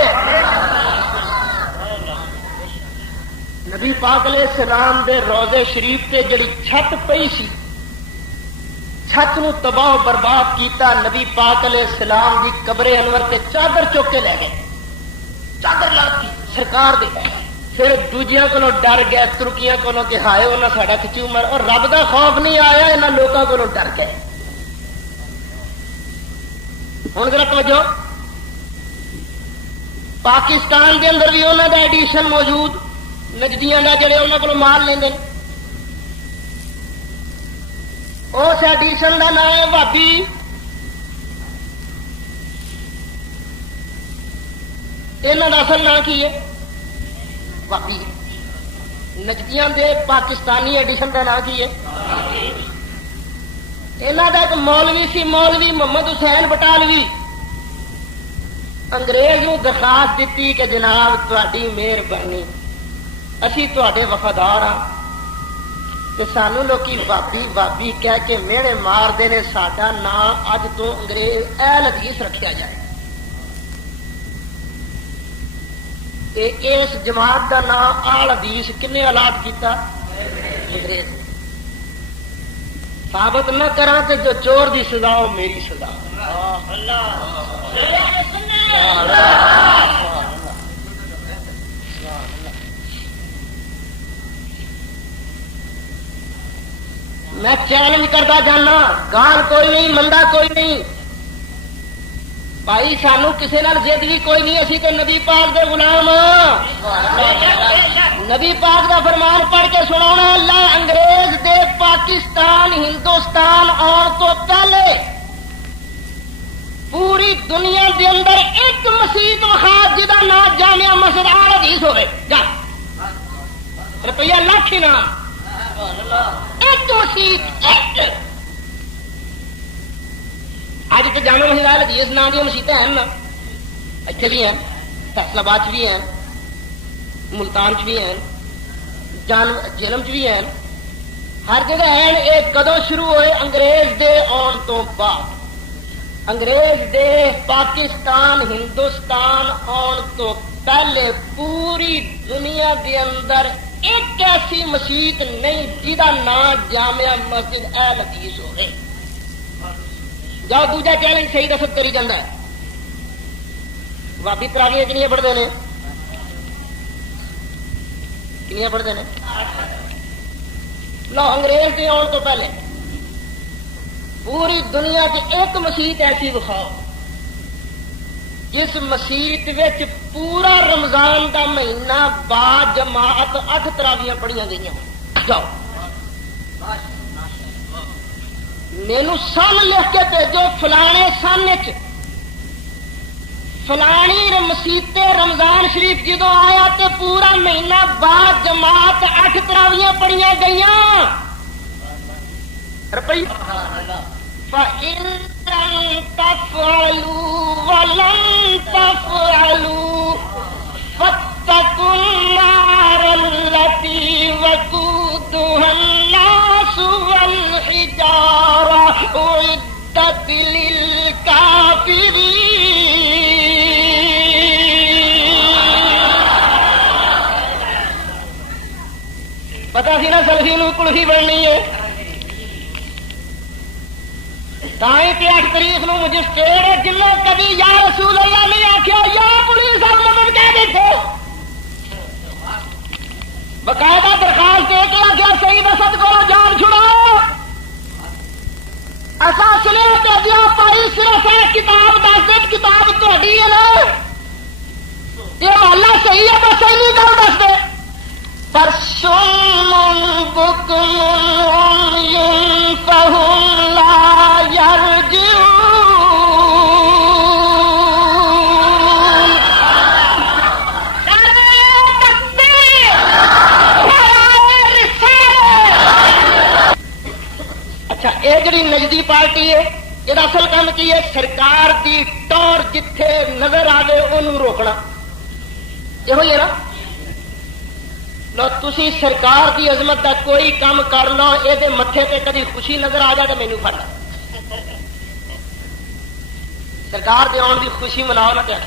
نبی پاک علیہ السلام دے روضے شریف تے جڑی چھت پئی سی، چھت نو تباہ برباد کیتا نبی پاک علیہ السلام دی قبر انور تے چادر چوک کے لے گئے. چادر لاتی سرکار دے. پھر دوجیاں کو ڈر گئے، ترکیاں کو کہ ہائے انہیں ساڈا کھچی عمر، اور رب دا خوف نہیں آیا، انہاں لوگوں کو ڈر گئے. ہوں ذرا توجہ، پاکستان دے اندر بھی انہوں دا ایڈیشن موجود، نجدیاں دا جڑے انہوں کو مال لیندے. اس ایڈیشن کا نام ہے بھابی. یہاں کا اصل نام کی ہے؟ بھابی. نجدیاں دے پاکستانی ایڈیشن کا نام کی ہے؟ یہاں کا ایک مولوی سی، مولوی محمد حسین بٹالوی. انگریز کو درخواست دیتی کہ جناب تہاڈی مہربانی، اسی تہاڈے وفادار ہاں، تو سانو لوکی بابی بابی کہہ کے میڑے مارتے ہیں، ساڈا نام اج تو انگریز اہل حدیث رکھیا جائے. اس جماعت کا نام آل حدیث کنے الاٹ کیتا؟ انگریز. ثابت نہ کرا کہ جو چور دی سزا وہ میری سزا. میں چیلنج کرتا جانا، گان کوئی نہیں، مندا کوئی نہیں بھائی، سانو کسی نال ضد بھی کوئی نہیں، اسی تو نبی پاک دے غلام. نبی پاک دا فرمان پڑھ کے سنانا. اللہ انگریز دے پاکستان ہندوستان آن تو پہلے پوری دنیا دے اندر ایک مسجد خاص جہاں نام جامعہ مسجد آل حدیث ہوئے، جا روپیہ لاکھ ہی نام ایک مسجد. اج تو جامع مسجد آل حدیث نام دیا مسیتیں ہیں نا، اتنے بھی ہیں، فیصل آباد بھی ہیں، ملتان بھی ہیں، جہلم بھی ہیں، ہر جگہ ہیں. یہ کدو شروع ہوئے؟ انگریز دے آن تو بعد. انگریز دے پاکستان ہندوستان آن تو پہلے پوری دنیا دے اندر ایک ایسی مسجد نہیں جہاں نام جامعہ مسجد اہل حدیث ہوئے. جاؤ دوجا چیلنج صحیح دست کری جانا ہے. بابی تراویاں کنیاں پڑھتے ہیں؟ کنیاں پڑھتے ہیں؟ لو انگریز کے آن تو پہلے پوری دنیا کی ایک مسجد ایسی دکھاؤ جس مسجد وچ پورا رمضان دا مہینہ با جماعت 8 تراویاں پڑھیاں گئی. جاؤ مینو سن لکھ کے بھیجو، فلانے سن فلانی مسیت رمضان شریف جدو آیا تو پورا مہینہ بعد جماعت 8 تراویاں پڑھیاں گئی. روپی فَإِن لَّمْ تَفْعَلُوا وَلَن تَفْعَلُوا فَاتَّقُوا النَّارَ الَّتِي وَقُودُهَا النَّاسُ وَالْحِجَارَةُ أُعِدَّتْ لِلْكَافِرِينَ. پتا سی نا سلفی نو کلفی بننی ہے. تائیں کہ 8 تاریخ نو مجسٹریٹ ہے جنوں کبھی یا رسول اللہ نہیں آخیا یا پولیس اور مدد کہہ دیتے، باقاعدہ درخواست دے کے آخیا صحیح دست کرو جان چھڑاؤ. ایسا سنیا کہ دیا پائی صرف کتاب 10 دن کتاب تھی ہے نا، یہ محلہ صحیح ہے تو صحیح نہیں گل دس دے. پر سن بکم فہم لا یرجعون. اچھا یہ جڑی نجدی پارٹی ہے یہ اصل کام کی ہے؟ سرکار دی ٹور جتھے نظر آئے انہوں روکنا، یہ ہوئی ہے نا؟ لو تسی سرکار دی عظمت کا کوئی کام کر لو، یہ متھے تے کدی خوشی نظر آ جائے تو مینوں پڑ سرکار دے آن دی خوشی مناؤ نہ کیا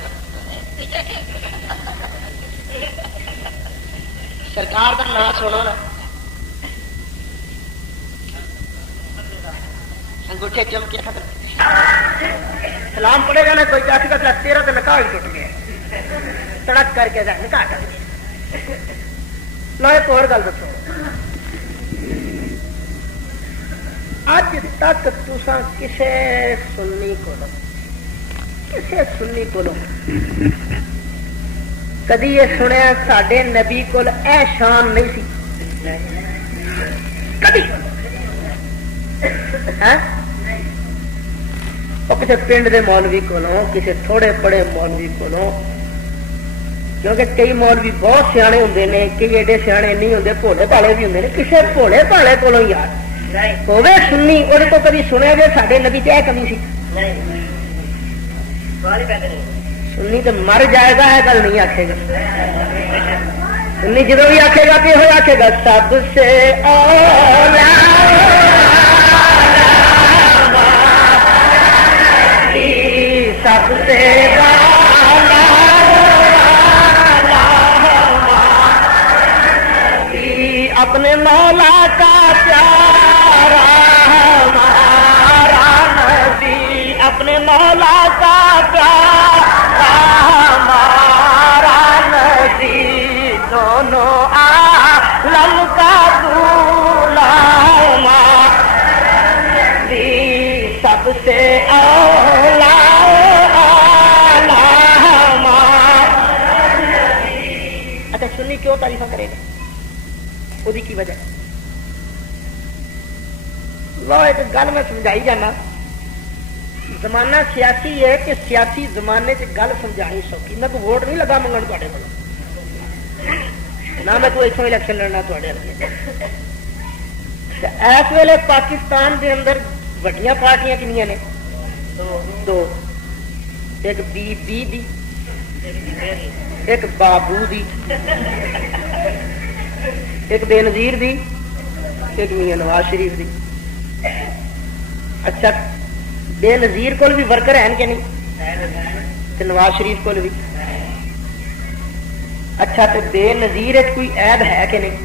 سرکار کا نام سنو نا، انگوٹھے چمکے سلام پڑے گا نا کوئی چاچی کا تیرا تو نکاح ہی ٹوٹ گیا تڑک کر کے نکاح کر گیا۔ لو ایک اور گل دسو، اج تک تساں کسے سنی کو کدی یہ سنیا ساڈے نبی کول اے شان نہیں سی؟ کدی کسی پنڈ دے مولوی کولوں، کسی تھوڑے پڑے مولوی کولوں، کیونکہ کئی مولوی بہت سیانے ہوندے نے، کئی ایڈے سیانے نہیں ہوندے، بھولے بھالے بھی ہوندے نے، کسی بھولے بھالے کولوں یار ہوے سنی وہ تو کدی سنیا جائے ساڈے نبی چ کمی سی؟ سنی تو مر جائے گا، ہے گل نہیں آکھے گا سنی، جدو بھی آکھے گا کہ یہ آکھے گا سب سے اولا سب سے اپنے مولا کا پیارا ہمارا نبی، اپنے مولا کا پیارا ہمارا نبی، دونوں عالم کا دولہا نبی، سب سے اولا سنی کیوں تعریف کرے گا؟ وہ کی وجہ لو ایک گل میں سمجھائی جانا، زمانہ سیاسی ہے کہ سیاسی زمانے سے گل سمجھانی سوکھی، میں کوئی ووٹ نہیں لگا منگن تے کو، نہ میں کوئی اتوں الیکشن لڑنا تے اس ویلے پاکستان دے اندر وڈیاں پارٹیاں کنیاں نے؟ دو، ایک بی بی دی، ایک بابو دی، ایک بے نظیر دی، ایک میاں نواز شریف دی۔ اچھا بے نظیر کول بھی ورکر ہیں کہ نہیں؟ تے نواز شریف کول بھی۔ اچھا تے بے نظیر کوئی عیب ہے کہ نہیں؟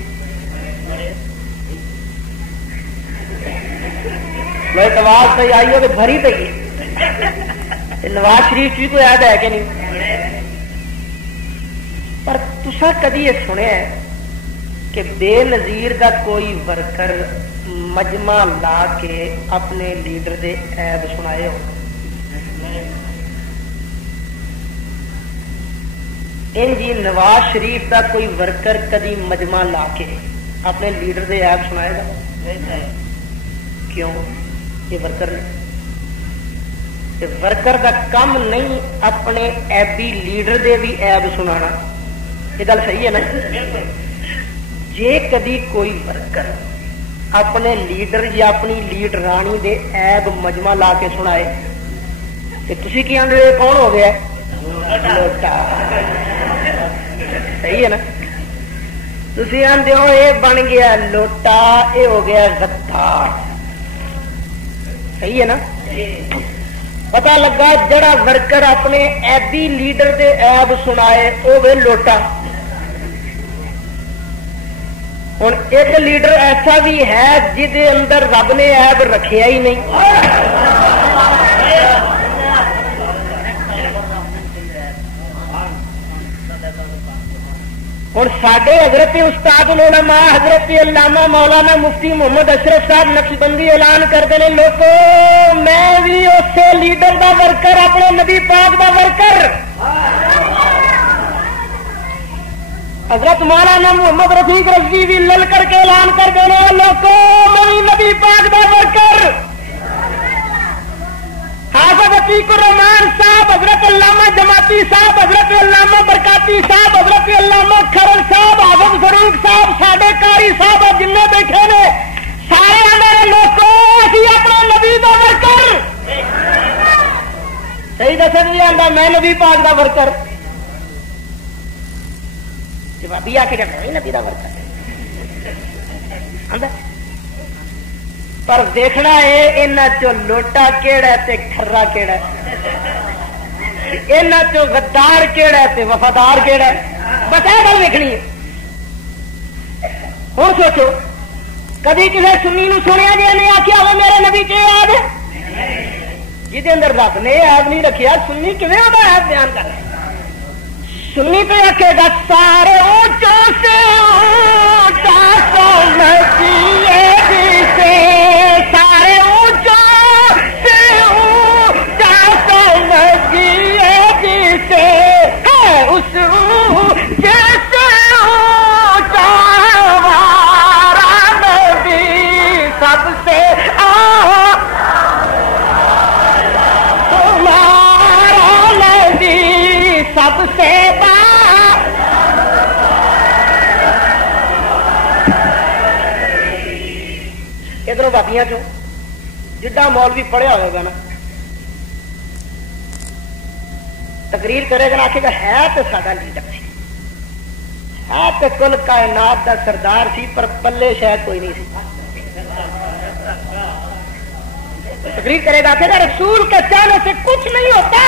آواز پہ آئی ہو بھری پی، نواز شریف بھی کوئی عیب ہے کہ نہیں؟ پر تسا کدی یہ سنیا ہے کہ بے نظیر دا کوئی ورکر مجمع لا کے اپنے لیڈر دے عیب سنائے ہو؟ جی نواز شریف دا کوئی ورکر کدی مجمع لا کے اپنے لیڈر دے عیب سنائے گا؟ کیوں؟ یہ ورکر نہیں، ورکر دا کم نہیں اپنے ایبی لیڈر دے بھی عیب سنانا، یہ گل صحیح ہے نا؟ جے کدی کوئی ورکر اپنے لیڈر یا اپنی لیڈرانی دے عیب مجمع لا کے سنائے تو تسی کی آندے کون ہو گیا؟ لوٹا۔ صحیح ہے نا؟ تسی آندے ہو یہ بن گیا لوٹا، یہ ہو گیا غدار۔ صحیح ہے نا؟ پتہ لگا جڑا ورکر اپنے ایبی لیڈر دے عیب سنائے وہ وے لوٹا۔ ہوں ایک لیڈر ایسا بھی ہے جہد اندر رب نے عیب رکھیا ہی نہیں، ہوں سڈے حضرت استاد العلماء حضرت علامہ مولانا مفتی محمد اشرف صاحب نقشبندی اعلان کرتے ہیں لوگوں میں بھی اسے لیڈر دا ورکر اپنے نبی پاک دا ورکر حضرت مولانا محمد رفیق رضوی بھی لل کر کے اعلان کر دے رہے لوگوں میں نبی پاک دا ورکر حافظ عتیق الرحمان صاحب، حضرت علامہ جماعتی صاحب، حضرت علامہ برکاتی صاحب، حضرت علامہ کھرل صاحب، حافظ فاروق صاحب، ساڈے قاری صاحب جن بیٹھے نے سارے آدھے لوگوں اسی اپنے نبی دا ورکر اسد بھی آتا میں نبی پاک دا ورکر، جوابی آ کے میں نبی دا ورکر آندا، پر دیکھنا ہے انہاں چوں لوٹا کیڑا تے کھرا کیڑا ہے، انہاں چوں غدار کیڑا تے وفادار کیڑا ہے، بس یہ گل ویکھنی ہے۔ ہوں سوچو کدی کسی سنی نو سنیا جی نے آخیا ہو میرے نبی کے یاد جہد اندر رب نے یاد نہیں رکھیا، سنی کیویں وہ یاد بیان کر رہے؟ سنی پہ آخے گا سارے اونچوں سے اونچا سمجھیے جسے، سارے اونچوں سے اونچا سمجھیے جسے، ہے اس جیسے اونچا ہمارا نبی سب سے سب سے ادھر بابیاں چو جڈا مولوی پڑھیا ہوئے گا نا تقریر کرے گا آخے گا ہے تو ساڈا لیڈر سی، ہے تو کل کائنات دا سردار سی، پر پلے شاید کوئی نہیں سی۔ تقریر کرے گا آخے گا رسول کے چاہنے سے کچھ نہیں ہوتا،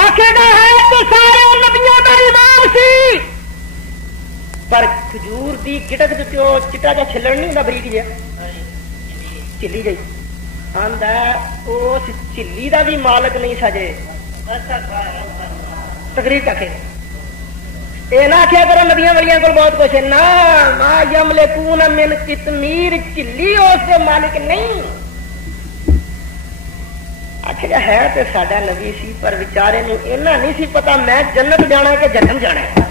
آخے گا ہے تو سارے نبیوں کا امام سی، پر کھجور دی گٹک چٹا جا چھلڑ نہیں ہوتا بریک جہا چلی گئی آندا اس چلی دا بھی مالک نہیں سجے۔ تقریر کہے یہ نہ آخیا کرو نبیاں ولیاں کو بہت کچھ ہے، نہ ما یملکون من قطمیر، چلی اس کے مالک نہیں۔ آخر ہے تو ساڈا نبی سی، پر بیچارے نو اینا نہیں سی پتا میں جنت جانا کہ جہنم جانا ہے،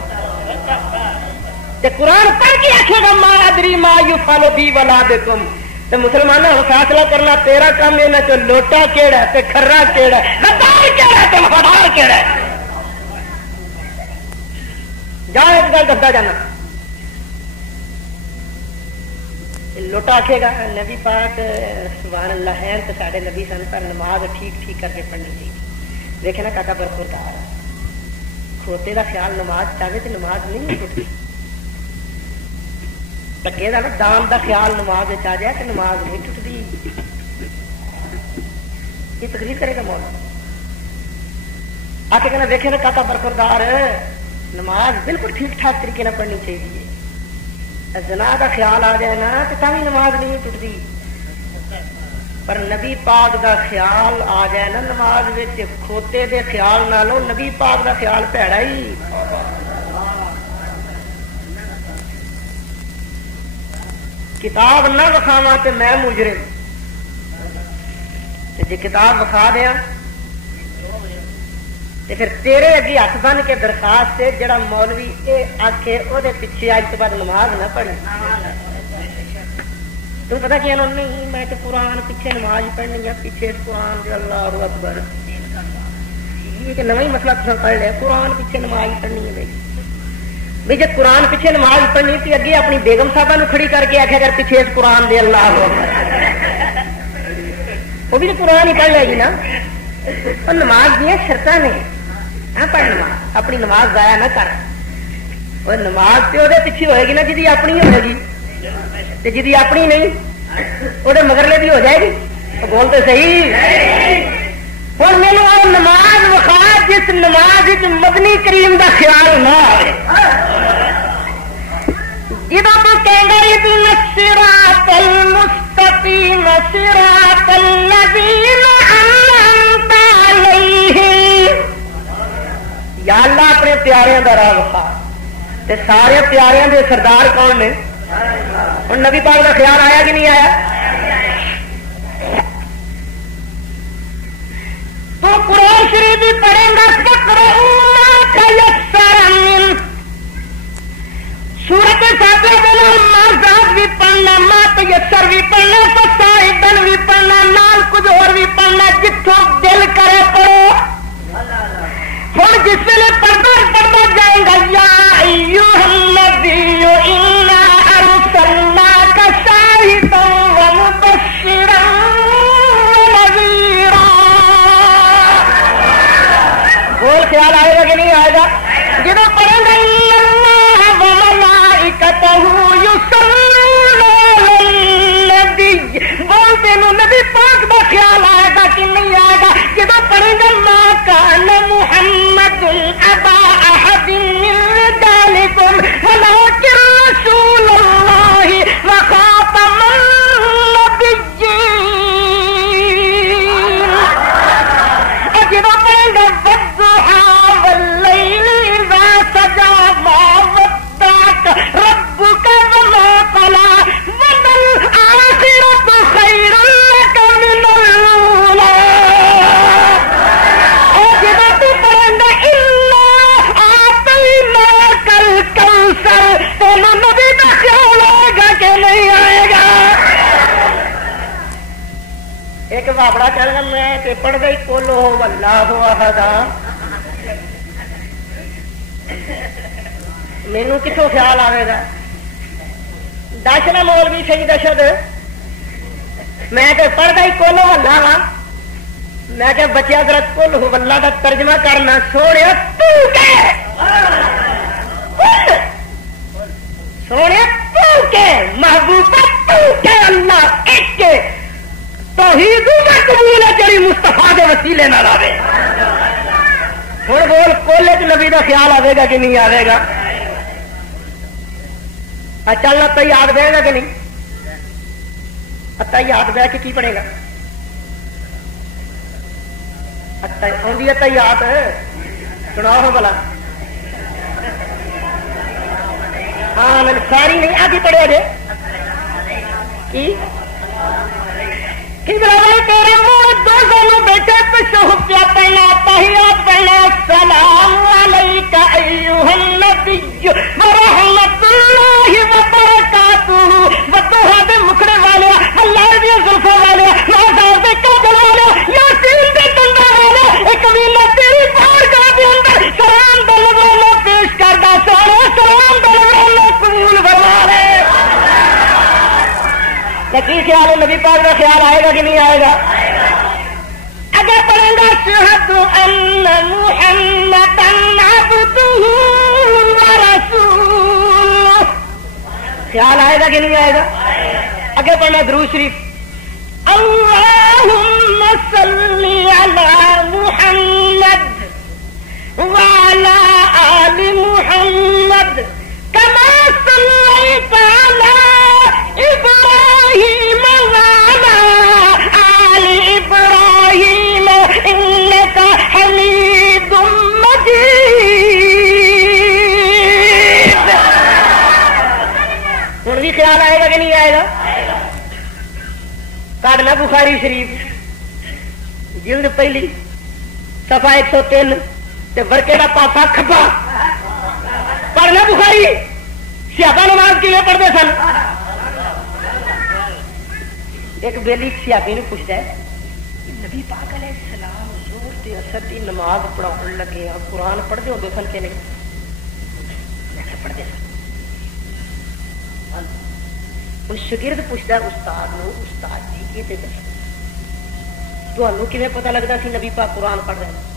تے قرآن پڑھ کے آخے گا ما ادری ما یفعل بی ولا بکم، تے مسلمانوں ہوں فیصلہ کرنا تیرا کام ہے، تو لوٹا کیڑا تے کھرا کیڑا، غدار کیڑا تے وفادار کیڑا۔ جا ایک گل دسدا جانا، لوٹا آخے گا نبی پاک سبحان اللہ ہے تو سارے نبی سن، پر نماز ٹھیک ٹھیک کر کے پڑھنی چاہیے۔ دیکھے نا کاکا برخوردار کھوتے کا خیال نماز چاہے تو نماز نہیں ٹوٹتی، ٹکے کا نا دان کا خیال نماز آ جائے تو نماز نہیں ٹوٹتی۔ یہ تقریر کرے گا مولا آ کے کہنا دیکھے نا کاکا برخوردار نماز بالکل ٹھیک ٹھاک طریقے نہ پڑھنی چاہیے، زنا کا خیال آ جائے نا تو تھی نماز نہیں ٹوٹتی، پر نبی پاک دا خیال آ جائے نا نماز وچ کھوتے دے خیال نالوں نبی پاک دا خیال پیڑا ہی۔ کتاب نہ وکھاواں تے میں مجرم، جی کتاب وکھا دیا تے پھر تیرے اگے ہاتھ بن کے درخواست ہے جڑا مولوی یہ آکھے وہ پیچھے اج تو بعد نماز نہ پڑھی۔ تم پتا کیا نہیں میں تو قرآن پیچھے نماز پڑھنی ہے، پیچھے قرآن جو اللہ اکبر یہ نواں ہی مسئلہ پڑھ لیا، قرآن پیچھے نماز پڑھنی ہے بھائی جب قرآن پیچھے نماز پڑھنی تھی اگے اپنی بیگم صاحبہ کھڑی کر کے آخیا اگر پیچھے قرآن دے اللہ وہ بھی تو قرآن ہی پڑھ لے گی نا۔ اور نماز دیا شرطاں نے پڑھ نماز اپنی نماز ضائع نہ کر، اور نماز تو وہ پیچھے ہوئے گی نا جی اپنی ہوئے گی، جی اپنی نہیں وہ مگرلے بھی ہو جائے گی۔ بولتے صحیح ہوں میرے اور نماز وکھا جس نماز مدنی کریم دا خیال نہ آئے، جدوں تو کہیں صراط المستقیم صراط الذین انعمت علیہم، یا اللہ اپنے پیاریاں دا راہ وکھا، تے سارے پیاریاں دے سردار کون نے؟ ہوں نبی پاک کا خیال آیا کہ نہیں آیا؟ تو قرآن شریف بھی پڑھیں گا سورت فاتحہ مازاد بھی پڑھنا، ما تیسر بھی پڑھنا، فصائدن بھی پڑھنا، نال کچھ اور بھی پڑھنا، جتوں دل کرے پڑھو۔ ہوں جس ویلے پڑھتا جائے گا یا ایھا النبی انا ارسلناک شاہدا ومبشرا ونذیرا، کافڑا چل گیا میں پڑھ گئی کولو واللہ احد مینو کتوں خیال آئے گا دشنا مولوی صحیح دشد میں کہ پڑھ گئی کولو واللہ وا میں کہ بچیا ذرا کولو واللہ کا ترجمہ کرنا سونے سونے محبوبہ اللہ ایک توحید قبول ہے جڑی مصطفیٰ دے وسیلے نہ لاوے ہوں بول کولے چ نبی کا خیال آئے گا کہ نہیں آئے گا چلنا تو یاد دے گا کہ نہیں اتا یاد بہ کے کی پڑے گا آدھی اتا یاد سناؤ بلا ہاں میں ساری نہیں آدھی پڑھے جی کی تیرے منہ دو دونوں بیٹے تشہد پڑھنا تحیات پڑھنا السلام علیکہ ایھا النبی ورحمۃ اللہ وبرکاتہ وتوہا دے مکھڑے والے اللہ دی زلفوں والے نازار دے کاجل والے یاسین دے دنداں والے ایک ویلا تیری بارگاہ دے اندر سلام دا لفظ پیش کردا سارے سلام دا لفظ قبول فرما لے کی خیال ہے نبی پاک کا خیال آئے گا کہ نہیں آئے گا اگر پڑھیں گا اشہد ان محمدًا عبدہ ورسولہ خیال آئے گا کہ نہیں آئے گا اگر پڑھنا درود شریف اللہم صلی علی محمد وعلی آل محمد کما صلیت علی ابراہیم وعلی آل ابراہیم انک حمید مجید ہوں بھی خیال آئے گا کہ نہیں آئے گا کاٹنا بخاری شریف جلد پہلی صفحہ 103 تے ورکے کا پاسا کھبا پڑھنا بخاری سیابا نماز کیوں پڑھتے سن ایک بیلی سیابی نے پوچھتا ہے نبی پاک علیہ السلام زور تے اثر دی نماز پڑھاؤ لگے اور قرآن پڑھتے ہوتے سن کہ نہیں پڑھتے سن ہوں شگرد پوچھتا ہے استاد نو استاد جی یہ تمہیں کیویں پتہ لگتا سی نبی پاک قرآن پڑھ رہے ہیں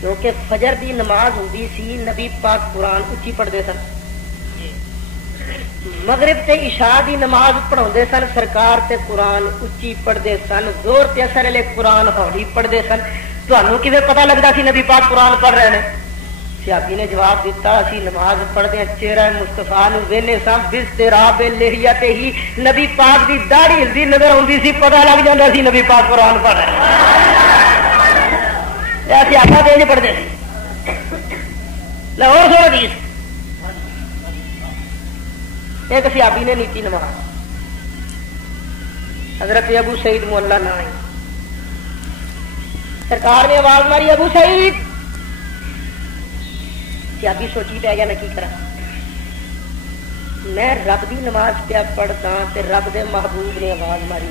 کیونکہ فجر دی نماز ہوندی سی نبی پاک قرآن اچھی پڑھتے سن مغرب تے عشاء دی نماز پڑھاؤندے سن سرکار تے قرآن اچھی پڑھتے سن زور تے اثر والے قرآن ہولی پڑھتے سن تمہیں کیویں پتہ لگتا سی نبی پاک قرآن پڑھ رہے ہیں سیابی نے جواب دیتا اسی نماز پڑھتے چہرہ مصطفیٰ نو وینے سام باضطراب لحیتہ ہی نبی پاک دی داڑھی ہلدی نظر آندی سی پتہ لگ جاندا سی نبی پاک قرآن پڑھ رہے ایسے آتا تیز پڑھتے تھے لاہور سو حدیث ایک سیابی نے نیتی نماز حضرت ابو سعید مولا نہ آئی سرکار نے آواز ماری ابو سعید سیابی سوچی پہ گیا میں کی کرا میں رب دی نماز پیا پڑھتا تے رب دے محبوب نے آواز ماری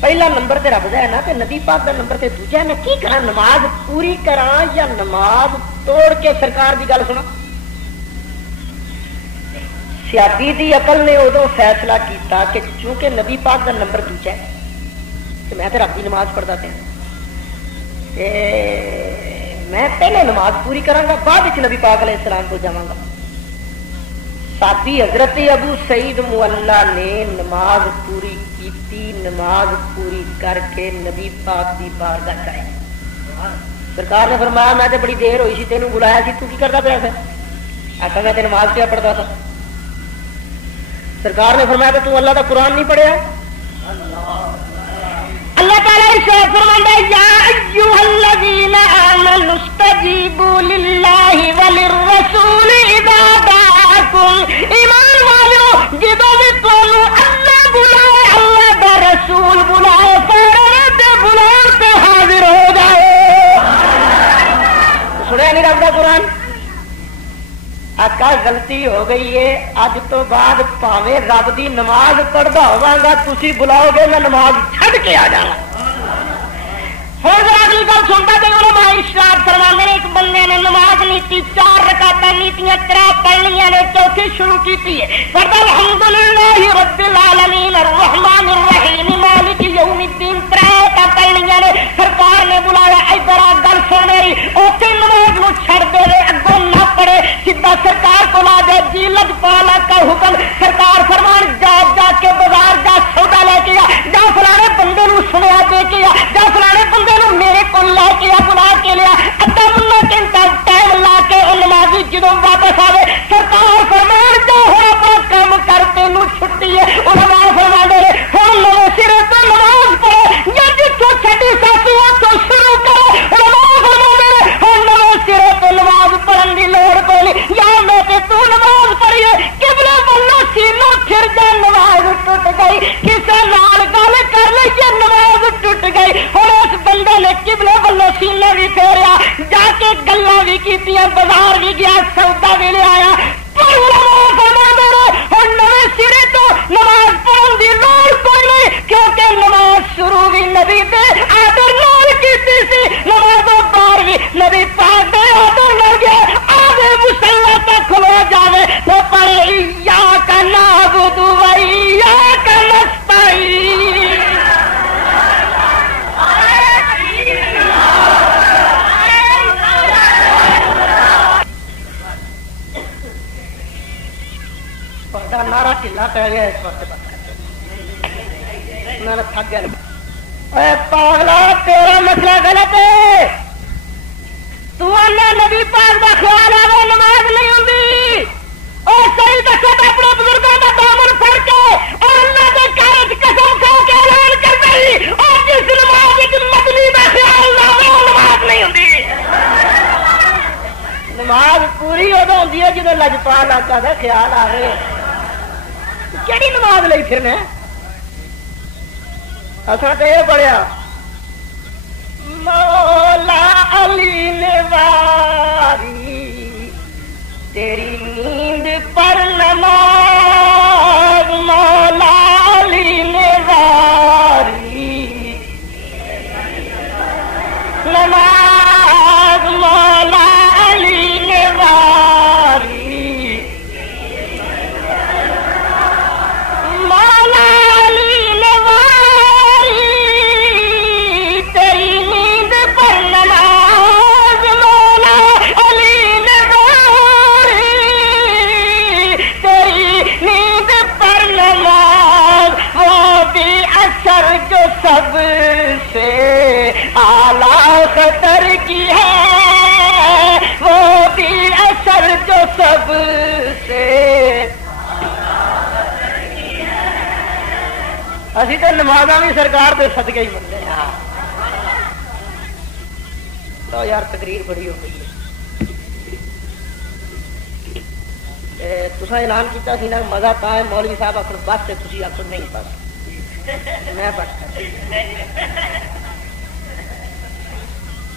پہلا نمبر تے رب دا ہے نا تے نبی پاک دا نمبر تے دوجا ہے میں کی کرا نماز پوری کرا یا نماز توڑ کے سرکار دی گل سنا سیابی دی عقل نے ادو فیصلہ کیتا کہ چونکہ نبی پاک دا نمبر دوجا ہے تے میں تے رب دی نماز پڑھدا پیا تے میں پہلے نماز پوری کراں گا بعد وچ نبی پاک علیہ السلام کو جاواں گا ساتھی حضرت ابو سعید مولا نے نماز پوری کیتی نماز پوری کر کے نبی پاک دی بارگاہ چائے سرکار نے فرمایا میں تے بڑی دیر ہوئی سی تینوں بلایا سی تو کی کردا پیا سی آخا میں تے نماز پیا پڑھدا تھا سرکار نے فرمایا تو اللہ دا قرآن نہیں پڑھیا اللہ تعالی ارشاد فرماتا ہے یا ایھا الذین آمنوا استجیبوا للہ وللرسول اذا دعاکم ایمان والو جدوں بھی تانوں اللہ بلائے اللہ دا رسول بلائے فوراً تے بلاؤ تے حاضر ہو جاؤ سنیا نہیں رب دا قرآن آقا غلطی ہو گئی ہے، اج تو بعد پاوے رب دی نماز پڑھدا ہوواں تسی بلاؤ گے میں نماز چھڈ کے آ جاواں۔ ہوں اگلی گل سنتا تو علماء ارشاد فرماندے نے ایک بندے نے نماز نیتی 4 رکعتاں نیتیاں 3 پڑھنیاں نے، چوتھی شروع کی ہے فرد الحمدللہ رب العالمین الرحمن الرحیم مالک یوم الدین 3 پڑھنیاں نے۔ سرکار نے بلایا ادھر آ گل سن رہی اوتھے نماز نو چھڑ دے اگوں نہ پڑے، سیدھا سرکار کو لا دے جی لجپالا کا حکم۔ سرکار فرمان جا کے بازار جا سودا لے کے آ، جا فلانے بندے نو سنیا دے کے آ، جا فلانے بندے میرے کو لے کے بلا کے لیا، ادھا منا گھنٹہ ٹائم لا کے نمازی جدو واپس آئے سرکار فرمان جو ہوں اپنا کام کر تین چھٹی ہے علماء فرما دے ہوں نئے سرے تو نماز پڑھو یا جتوں چھٹی ساتھی اتوں شروع کرو۔ علماء فرما دے ہوں نئے سرے تو نماز پڑھن کی لوڑ کوئی یا میں تو نماز پڑھیے قبلے والوں سینوں پھر جا نماز ٹوٹ گئی، کسی نال گل کر لیجیے نماز ٹوٹ گئی۔ ہوں اس بندے نے قبلے والوں سینے بھی پھیریا، جا کے گلاں بھی کیتیاں، بازار بھی گیا، سودا بھی لے آیا۔ ہوں نئے سرے تو نماز پڑھن کی لوڑ کوئی نہیں، کیونکہ نماز شروع بھی نبی دے آدر نال کیتی سی، نماز باہر بھی نبی پاک دے آدر نال گیا۔ آدھے مصلی تک کھلو جاوے تو پڑھے ایاک نعبد و ایاک نستعین۔ نارا ٹھلا پی گیا اس وقت تھک گیا۔ پاگلا تیرا مسئلہ غلط ہے، تو نبی پاک کا خیال ہے وہ نماز نہیں ہوتی اور صحیح دسو اپنے بزرگوں کا دامن پھڑ کے اور اللہ کے کارج قسم کھا کے اعلان کر دی اور جس نماز مدنی کا خیال نہ ہو وہ نماز نہیں ہوتی۔ نماز پوری ادو ہوتی ہے جب لجپال آقا کا خیال آئے۔ کہڑی نماز لئی پھرنا اصل تو یہ پڑھیا مولا علی نے واری تیری نیند پر نماز، مولا علی نے واری نماز، مولا علی نے واری مولا علی نے واری تیری نیند پر نماز، مولا علی نے واری تیری نیند پر نماز، وہ بھی اثر جو سب سے اعلیٰ خطر کی ہے، وہ بھی اثر جو سب سے اسی تو نمازاں بھی سرکار دے صدقے ہی بنتے ہیں۔ تو یار تقریر بڑی ہو گئی ہے، تسا اعلان کیتا سی نا مزہ تا ہے مولوی صاحب آخر بس سے تسی آخر نہیں بس میں بس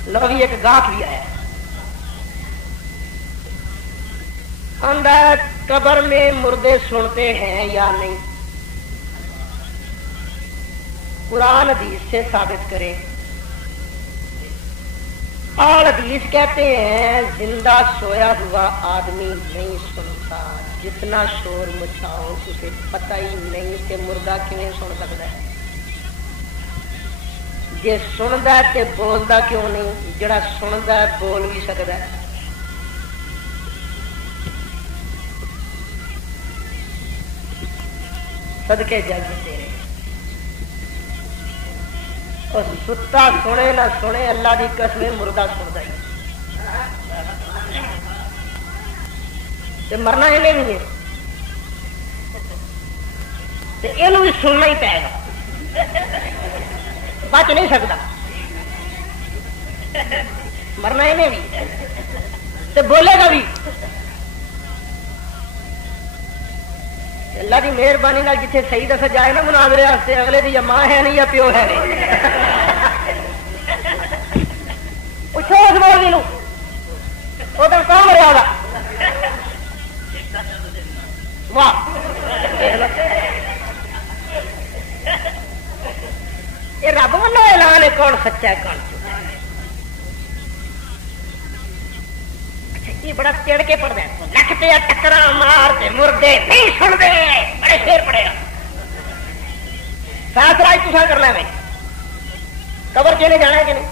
لو بھی ایک گاہک بھی آیا اندر قبر میں مردے سنتے ہیں یا نہیں، قرآن حدیث سے ثابت کرے۔ اور حدیث کہتے ہیں زندہ سویا ہوا آدمی نہیں سنتا، جتنا شور مچاؤ اسے پتہ ہی نہیں کہ مردہ کیوں سن سکتا ہے، جے سنتا ہے تے بولتا کیوں نہیں، جڑا سنتا ہے بول بھی سکتا ہے۔ صدقے جگ تیرے اور ستا سنے نہ سنے اللہ کی قسم مردہ سنتا ہی تے مرنا یہ نہیں ہے تے یہ بھی سننا ہی پائے گا، بچ نہیں سکتا، مرنا یہ بھی تے بولے گا بھی۔ اللہ کی مہربانی جتنے صحیح دسا جائے نا مناظرے واسطے اگلے دی یا ماں ہے نہیں یا پیو ہے نہیں، پوچھو اس مولوی نو وہ تو کہاں مریا واہ یہ رب والوں اعلان ہے کون سچا ہے کون جھوٹا ہے. اچھا یہ بڑا چڑھ کے پڑھتا ہے لکھ پہ ٹکرا مارتے مردے نہیں سنتے بڑے شیر پڑے گا ساتھ راج تصا کرنا ہے قبر چلے جانا ہے کہ نہیں.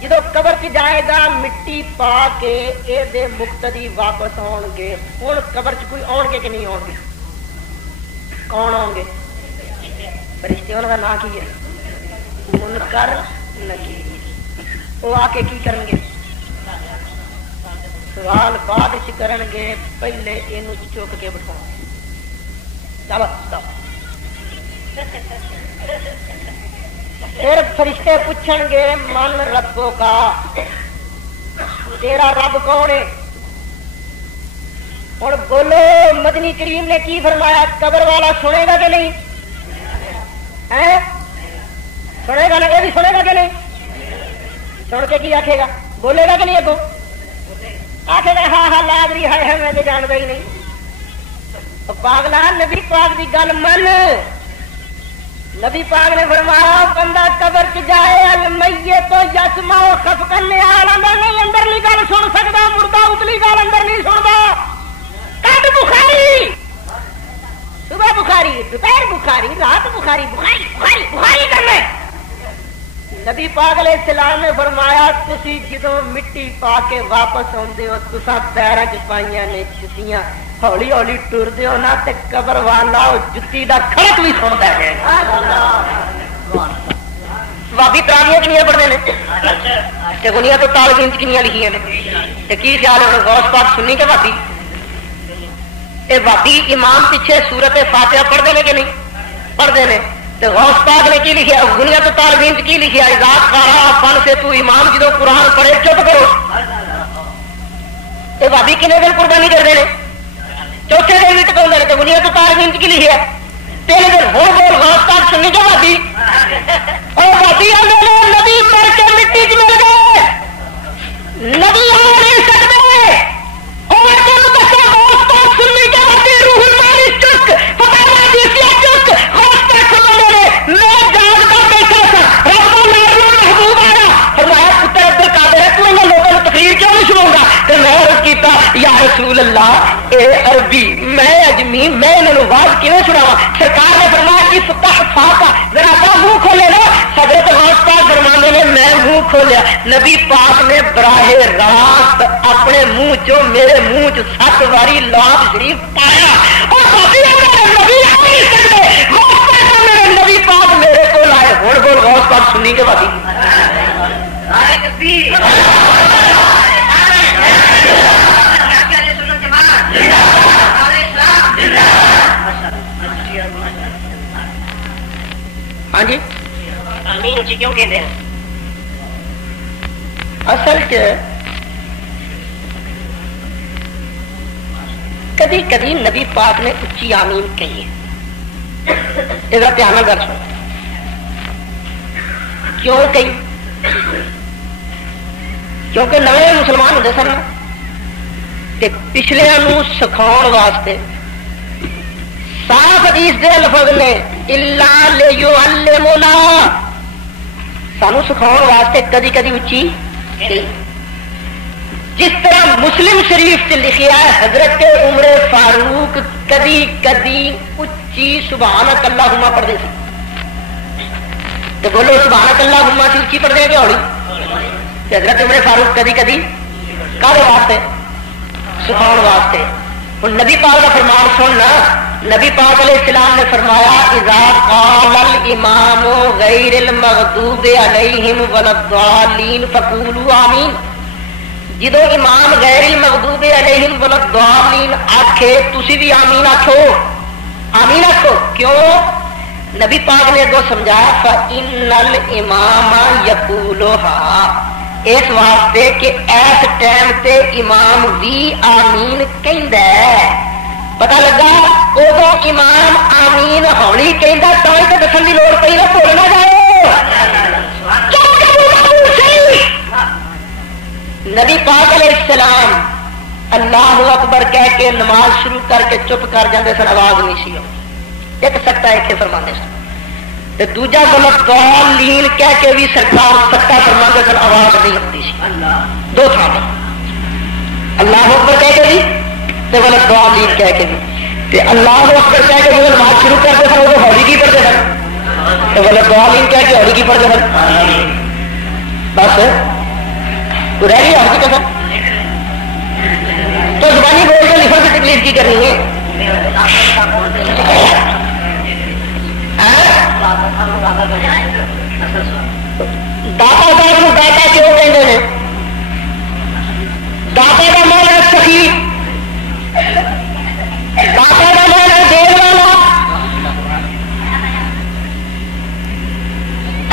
جدو قبر چ جائے گا مٹی پا کے یہ مقتدی واپس آن گے. ہوں قبر چ کوئی آن گے کہ نہیں آن گے؟ کون آن گے؟ فرشتے. انہوں کا نام کی ہے منکر نکیر. وہ آ کے کی کرن گے؟ سوال بعد کرن گے پہلے یہ چک کے بٹھاؤ. چلو پھر فرشتے پوچھن گے من ربوں کا تیرا رب کون ہے؟ ہوں بولو مدنی کریم نے کی فرمایا؟ قبر والا سنے گا کہ نہیں؟ سنے گا نا؟ یہ بھی سنے گا کہ نہیں؟ سن کے کی آخے گا؟ بولے گا کہ نہیں؟ اگوں آخے گا ہاں ہاں لادری ہے میں تو جانتا ہی نہیں. پاگلا نبی پاک کی گل من. نبی پاک نے فرمایا بندہ قبر چ جائے المیت تو یسمع خفقا نال نہیں اندرلی گل سن سکتا مردہ اتلی گل اندر نہیں سنتا. کد بخاری صبح بخاری دوپہر بخاری رات بخاری بخاری بخاری بخاری کرنا. نبی پاک علیہ السلام نے فرمایا تسی جدو مٹی پا کے واپس آتے ہو تسا پیروں چ پائیاں نے جتیاں ہولی ہولی ٹرتے ہو نا تے قبر والا جتی دا کھڑک بھی سنتا ہے. بابی تراویاں کنیاں پڑھتے ہیں گنیا تو تال گنج کنیاں لکھیاں نے کی خیال ہے؟ غوث پاک سنی کے بابی یہ بابی امام پیچھے سورت فاتحہ پڑھتے ہیں کہ نہیں پڑھتے ہیں؟ تو غوث پاک نے کی لکھا گنیا تو تال گنج کی لکھا ذات کارا فن سے تو امام جدو قرآن پڑھے چپ کرو. یہ بابی کنے دن قربانی کرتے ہیں؟ چوتھے دن بھی ٹکاؤں تو دنیا تو تار گنج کی لکھی ہے. تین دن ہو بول غوث پاک سننی کیا بابی اور بابی نبی مر کے مٹی چ مل گئے نبی آ نہیں سکتے اور غوث پاک سننی کیا بابی روح المانی چک پتا چک غوث پاک سننے میں جاگتا بیٹھا تھا رب محبوب آیا فرمایا پتر عبد القادر ہے تو لوگوں کو تقریر کیوں نہیں سنوں گا؟ میں عرض کیتا یا رسول اللہ اے عربی میں اجمی میں انہوں واز کیوں سناوا؟ سرکار نے فرمایا کہ فتح فاقا ذرا اپنا منہ کھولے نا. حضرت غوث پاک فرمانے نے میں منہ کھولیا نبی پاک نے براہ راست اپنے منہ چو میرے منہ چ 7 باری لات شریف پایا. اور نبی آ نہیں سکتے غوث پاک میرے نبی پاک میرے کو لائے. ہوں بول غوث پاک سنی کے بعد ہاں جی آمین اچھی کیوں کہتے ہیں؟ اصل کدی کدی نبی پاک نے اچھی آمین کہی ہے. یہ دھیان کر سو کیوں کہی؟ کیونکہ نئے مسلمان ہوتے سن پچھلے سکھاؤ واسطے صاف حدیث دے لفظ نے الا لیعلمنا سانو سکھاؤ واسطے کدی کدی اچھی. جس طرح مسلم شریف سے لکھیا ہے حضرت عمر فاروق کدی کدی اچھی سبحانک اللہم پڑھتے تھے. تو بولو سبحانک اللہم سے اچھی پڑھتے ہیں کہ ہولی؟ حضرت عمر فاروق کدی کدی کہے واسطے سکھاؤ واسطے. اور نبی پاک کا فرمان سننا. نبی پاک علیہ السلام نے فرمایا اذا قال الامام غیر المغضوب علیہم ولا الضالین فقولوا آمین. جدو امام غیر المغضوب علیہم ولا الضالین آکھے تسی بھی آمین آکھو. آمین آکھو کیوں؟ نبی پاک نے اگوں سمجھایا فإن الامام یقولها اس واسطے کہ ایس ٹائم تے امام بھی آمین کہندا ہے. پتا لگا ادو امام آمین ہونی کہندا تو ہی تے دسن دی لوڑ پئی نہ بھول نہ جاؤ. نبی پاک علیہ السلام اللہ اکبر کہہ کے نماز شروع کر کے چپ کر جاندے سن، آواز نہیں سی ایک سکتا ایک فرماندے سن، تے دوجا غلط ضالین کہہ کے بھی سرکار سکتا فرماندے سن، آواز نہیں ہوتی سی۔ دو تھان اللہ اکبر کہہ کے بھی تے غلط ضالین کہہ کے بھی، تے اللہ اکبر کہہ کے جو نماز شروع کرتے سن وہ ہولی کی پڑھتے سن، تے غلط ضالین کہہ کے ہولی کی پڑھتے سن۔ بس تو رہ گئی ہر کی قسم تو زبانی بول کے لکھن کی تکلیف کی کرنی ہے؟ داتا داتا کیوں کہتے ہیں؟ داتا کا مانا سخی، داتا کا مانا دین والا۔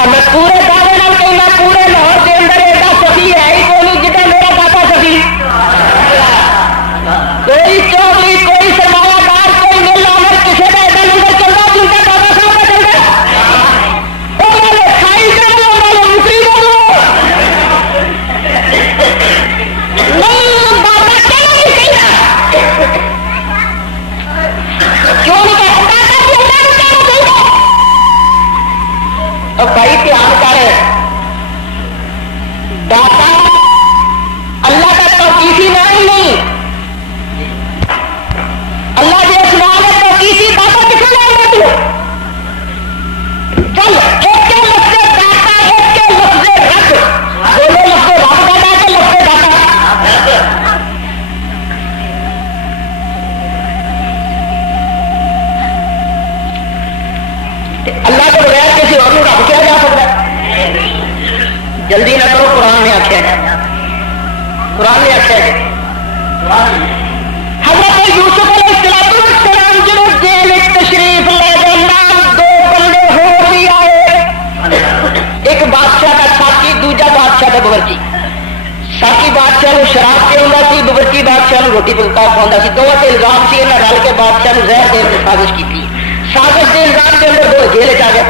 میں پورے دعوے کہنا پورے لاہور کے اندر ایسا سخی ہے ہی کوئی جتنا میرا داتا سخی، کوئی چوکری کوئی سرمایہ دار کوئی میلا اگر کسی کا ایسا لنگر چلتا جن کا دادا صاحب کا چلتا کھائی کرو نوکری کرو کیوں نہیں اب بھائی دھیان کر داتا اللہ کا توقیفی نام نہیں، اللہ کے اسلام ہے توقیفی داتا کسی نام نہیں۔ چل ایک کے لفظ داتا ایک کے لفظ رب، دونوں لفظ رب داتا کے لفظ داتا۔ اللہ کے بغیر کسی اور رب کیا جا سکتا ہے؟ جلدی نہ کرو، قرآن نے آخیا ہے، قرآن نے آخیا ہے۔ حضرت یوسف علیہ السلام جنہوں جیل تشریف لے جانا، دو بندے ہو بھی آئے، ایک بادشاہ کا ساقی دوجا بادشاہ کا باورچی۔ ساقی بادشاہ کو شراب پیوندا سی، باورچی بادشاہ کو روٹی پکا کھواوندا سی، دونوں سے الزام سی انہاں رل کے بادشاہ کو زہر دین کی سازش کی تھی۔ سازش کے الزام کے اندر دو جیل چ گئے۔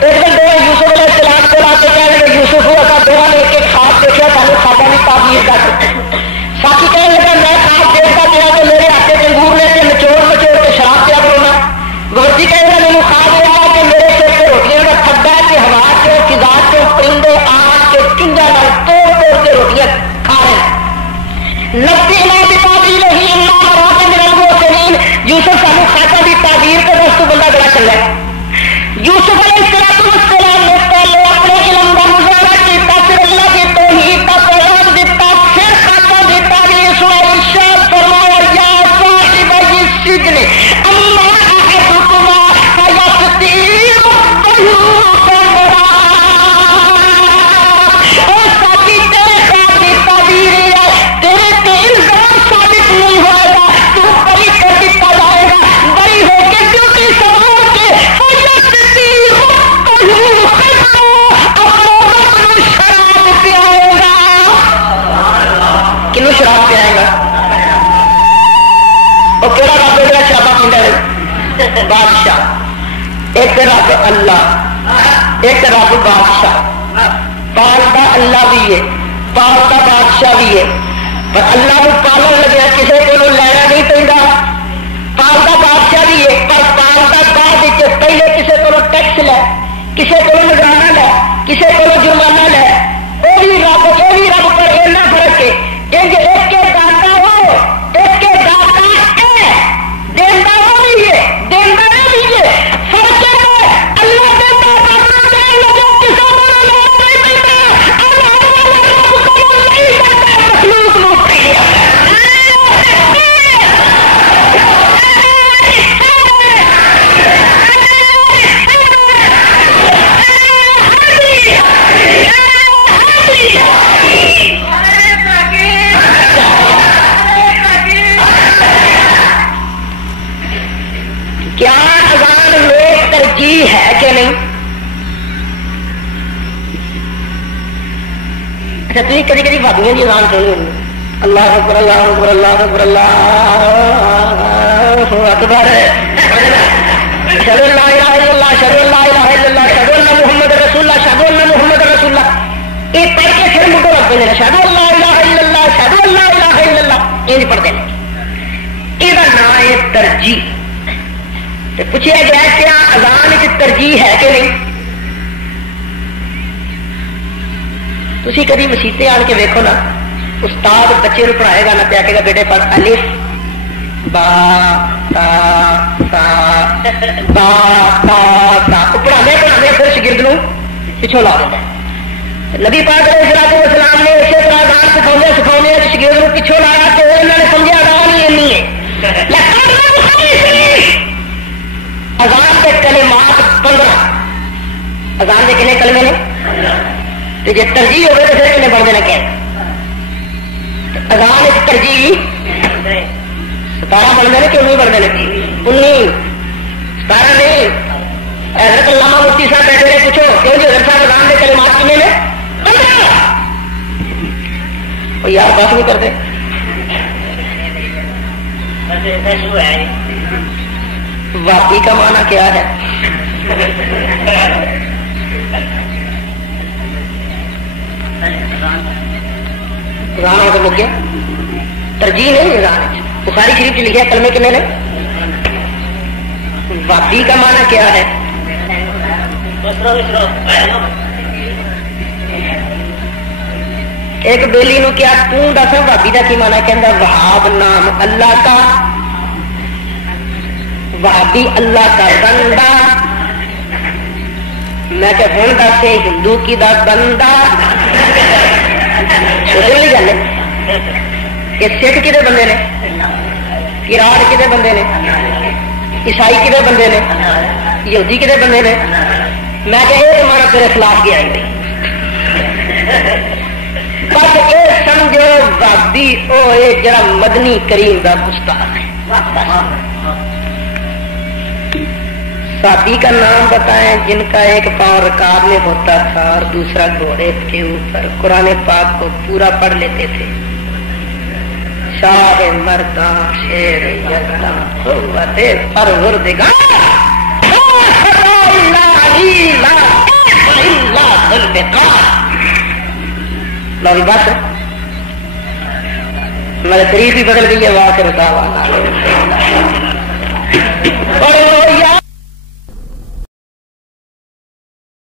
ایک دن دو یوسف علیہ السلام کو لا کے کہنے لگے یوسف اصا دونوں نے ایک ایک خواب دیکھا، سانو خوابوں کی تعبیر کر۔ ساقی کہنے لگا میں خواب دیکھتا پیا کہ میرے ہاتھ انگور نے نچوڑ نچوڑ کے شراب پیا کرونا۔ باورچی کہنے لگا میرے خواب آیا کہ میرے سر سے روٹیاں کا تھبا ہے کہ ہوا کے فضا کے پرندے آگ کے چنجا توڑ توڑ کے روٹیاں کھا رہے ہیں۔ نفسی اللہ کی تعبیر ہی اللہ راک من المحسنین۔ یوسف سانو خاصا کی تعبیر کے دوستو بندہ بڑا چل رہا ہے۔ یوسف علیہ السلام نے پہلے اپنے علم کا مظاہرہ کیا، پھر اللہ کی توحید کا پیغام دیتا، پھر خاصا کی تعبیر سنائی۔ ارشاد فرمایا یا صاحب السجن اما احدکما فیسقی ربہ خمرا۔ اور ساتھی تیرے خواب کی تعبیر ہے، تیرے تے الزام ثابت نہیں ہوئے گا، تو بری کر دیتا جائے گا، بری ہو کے ڈیوٹی سوار کے کنو شراب پیائے گا؟ وہ کہڑا رب ہے جڑا شرابا پیندا ہے؟ بادشاہ۔ ایک رب اللہ، ایک رب بادشاہ۔ پالتا اللہ بھی ہے، پالتا بادشاہ بھی ہے، پر اللہ کو پالن لگیا کسی کو لینا نہیں پہنتا۔ پالتا بادشاہ بھی ہے پر پالتا بعد پہلے کسی کو ٹیکس لے، کسی کو نگرانہ لے، کسی کو جرمانہ لے۔ وہ بھی رب پر اینا فرق ہے کہ ایک کے داتا ہو، ایک کے داتا ہے، دیندہ ہو بھی ہے، دیندہ نہ بھی ہے۔ فرق ہے اللہ کے داتا دین لگے کسی کو نہیں دیتا، اللہ رب کو نہیں دیتا، مخلوق کو نہیں دیتا۔ کیا اذان میں ترجیح ہے کہ نہیں؟ اچھا تھی کدی کدی بھابیاں کی اذان سنی ہونی، اللہ اکبر اللہ اکبر اللہ اکبر اللہ اکبر، اشہدو ان لا الہ الا اللہ اشہدو ان لا الہ الا اللہ اشہدو ان محمد رسول اللہ اشہدو ان محمد رسول اللہ، یہ پڑھ کے پھر مٹو لگ پہ اشہدو ان لا الہ الا اللہ اشہدو ان لا الہ الا اللہ، پوچھا گیا کیا اذان کی ترجیح ہے کہ نہیں؟ تھی کدی مسیطے آن کے دیکھو نا، استاد بچے کو پڑھائے گا نہ پیا کہ بیٹے پڑھ الف با تا سا با تا سا، پڑھانے پھر شگرد نو پچھوں لا دیتا ہے۔ نبی پاک علیہ السلام نے اسی طرح اذان سکھاؤ شگرد نو پچھوں لایا تو انہوں نے سمجھا اذان ہی اینی ہے۔ اذان کے کلمات 15، اذان کے کتنے کلمے نے؟ تو جی ترجیح ہوگی تو پھر کتنے بنتے ہیں؟ کہ اذان ایک ترجیح 17 بنتے ہیں کہ 19 بنتے ہیں؟ 19 17 نہیں۔ حضرت علامہ مفتی صاحب بیٹھے نے، پوچھو کیوں جی حضرت صاحب اذان کے کلمات کتنے نے؟ 15۔ یار بات نہیں کرتے۔ واپی کا معنی کیا ہے؟ اذان ہو تو گیا ترجیح نہیں اذان۔ بخاری شریف کی لکھا کلمے کتنے نے؟ واپی کا معنی کیا ہے؟ ایک بیلی نو کیا دس بھابی کا کی مانا کہ وہاب نام اللہ کا، وہابی اللہ کا بندہ۔ میں کہ ہوں دس ہندو کی دا بندہ، سوچنے گل کہ سکھ کدے بندے نے، کراڑ کدے بندے نے، عیسائی کدے بندے نے، یہودی کدے بندے نے؟ میں کہ یہ مانا تیرے خلاف گیا ہی نہیں۔ بس یہ سمجھو بابی وہ جڑا مدنی کریم کا گستاخ ہے۔ صحابی کا نام بتائیں جن کا ایک پاؤں رکاب میں ہوتا تھا اور دوسرا گھوڑے کے اوپر، قرآن پاک کو پورا پڑھ لیتے تھے۔ شاہ مرداں شیر یزداں قوت پروردگار لوگ بس میرے قریب ہی بدل گئی ہے۔ واہ کے بتاوا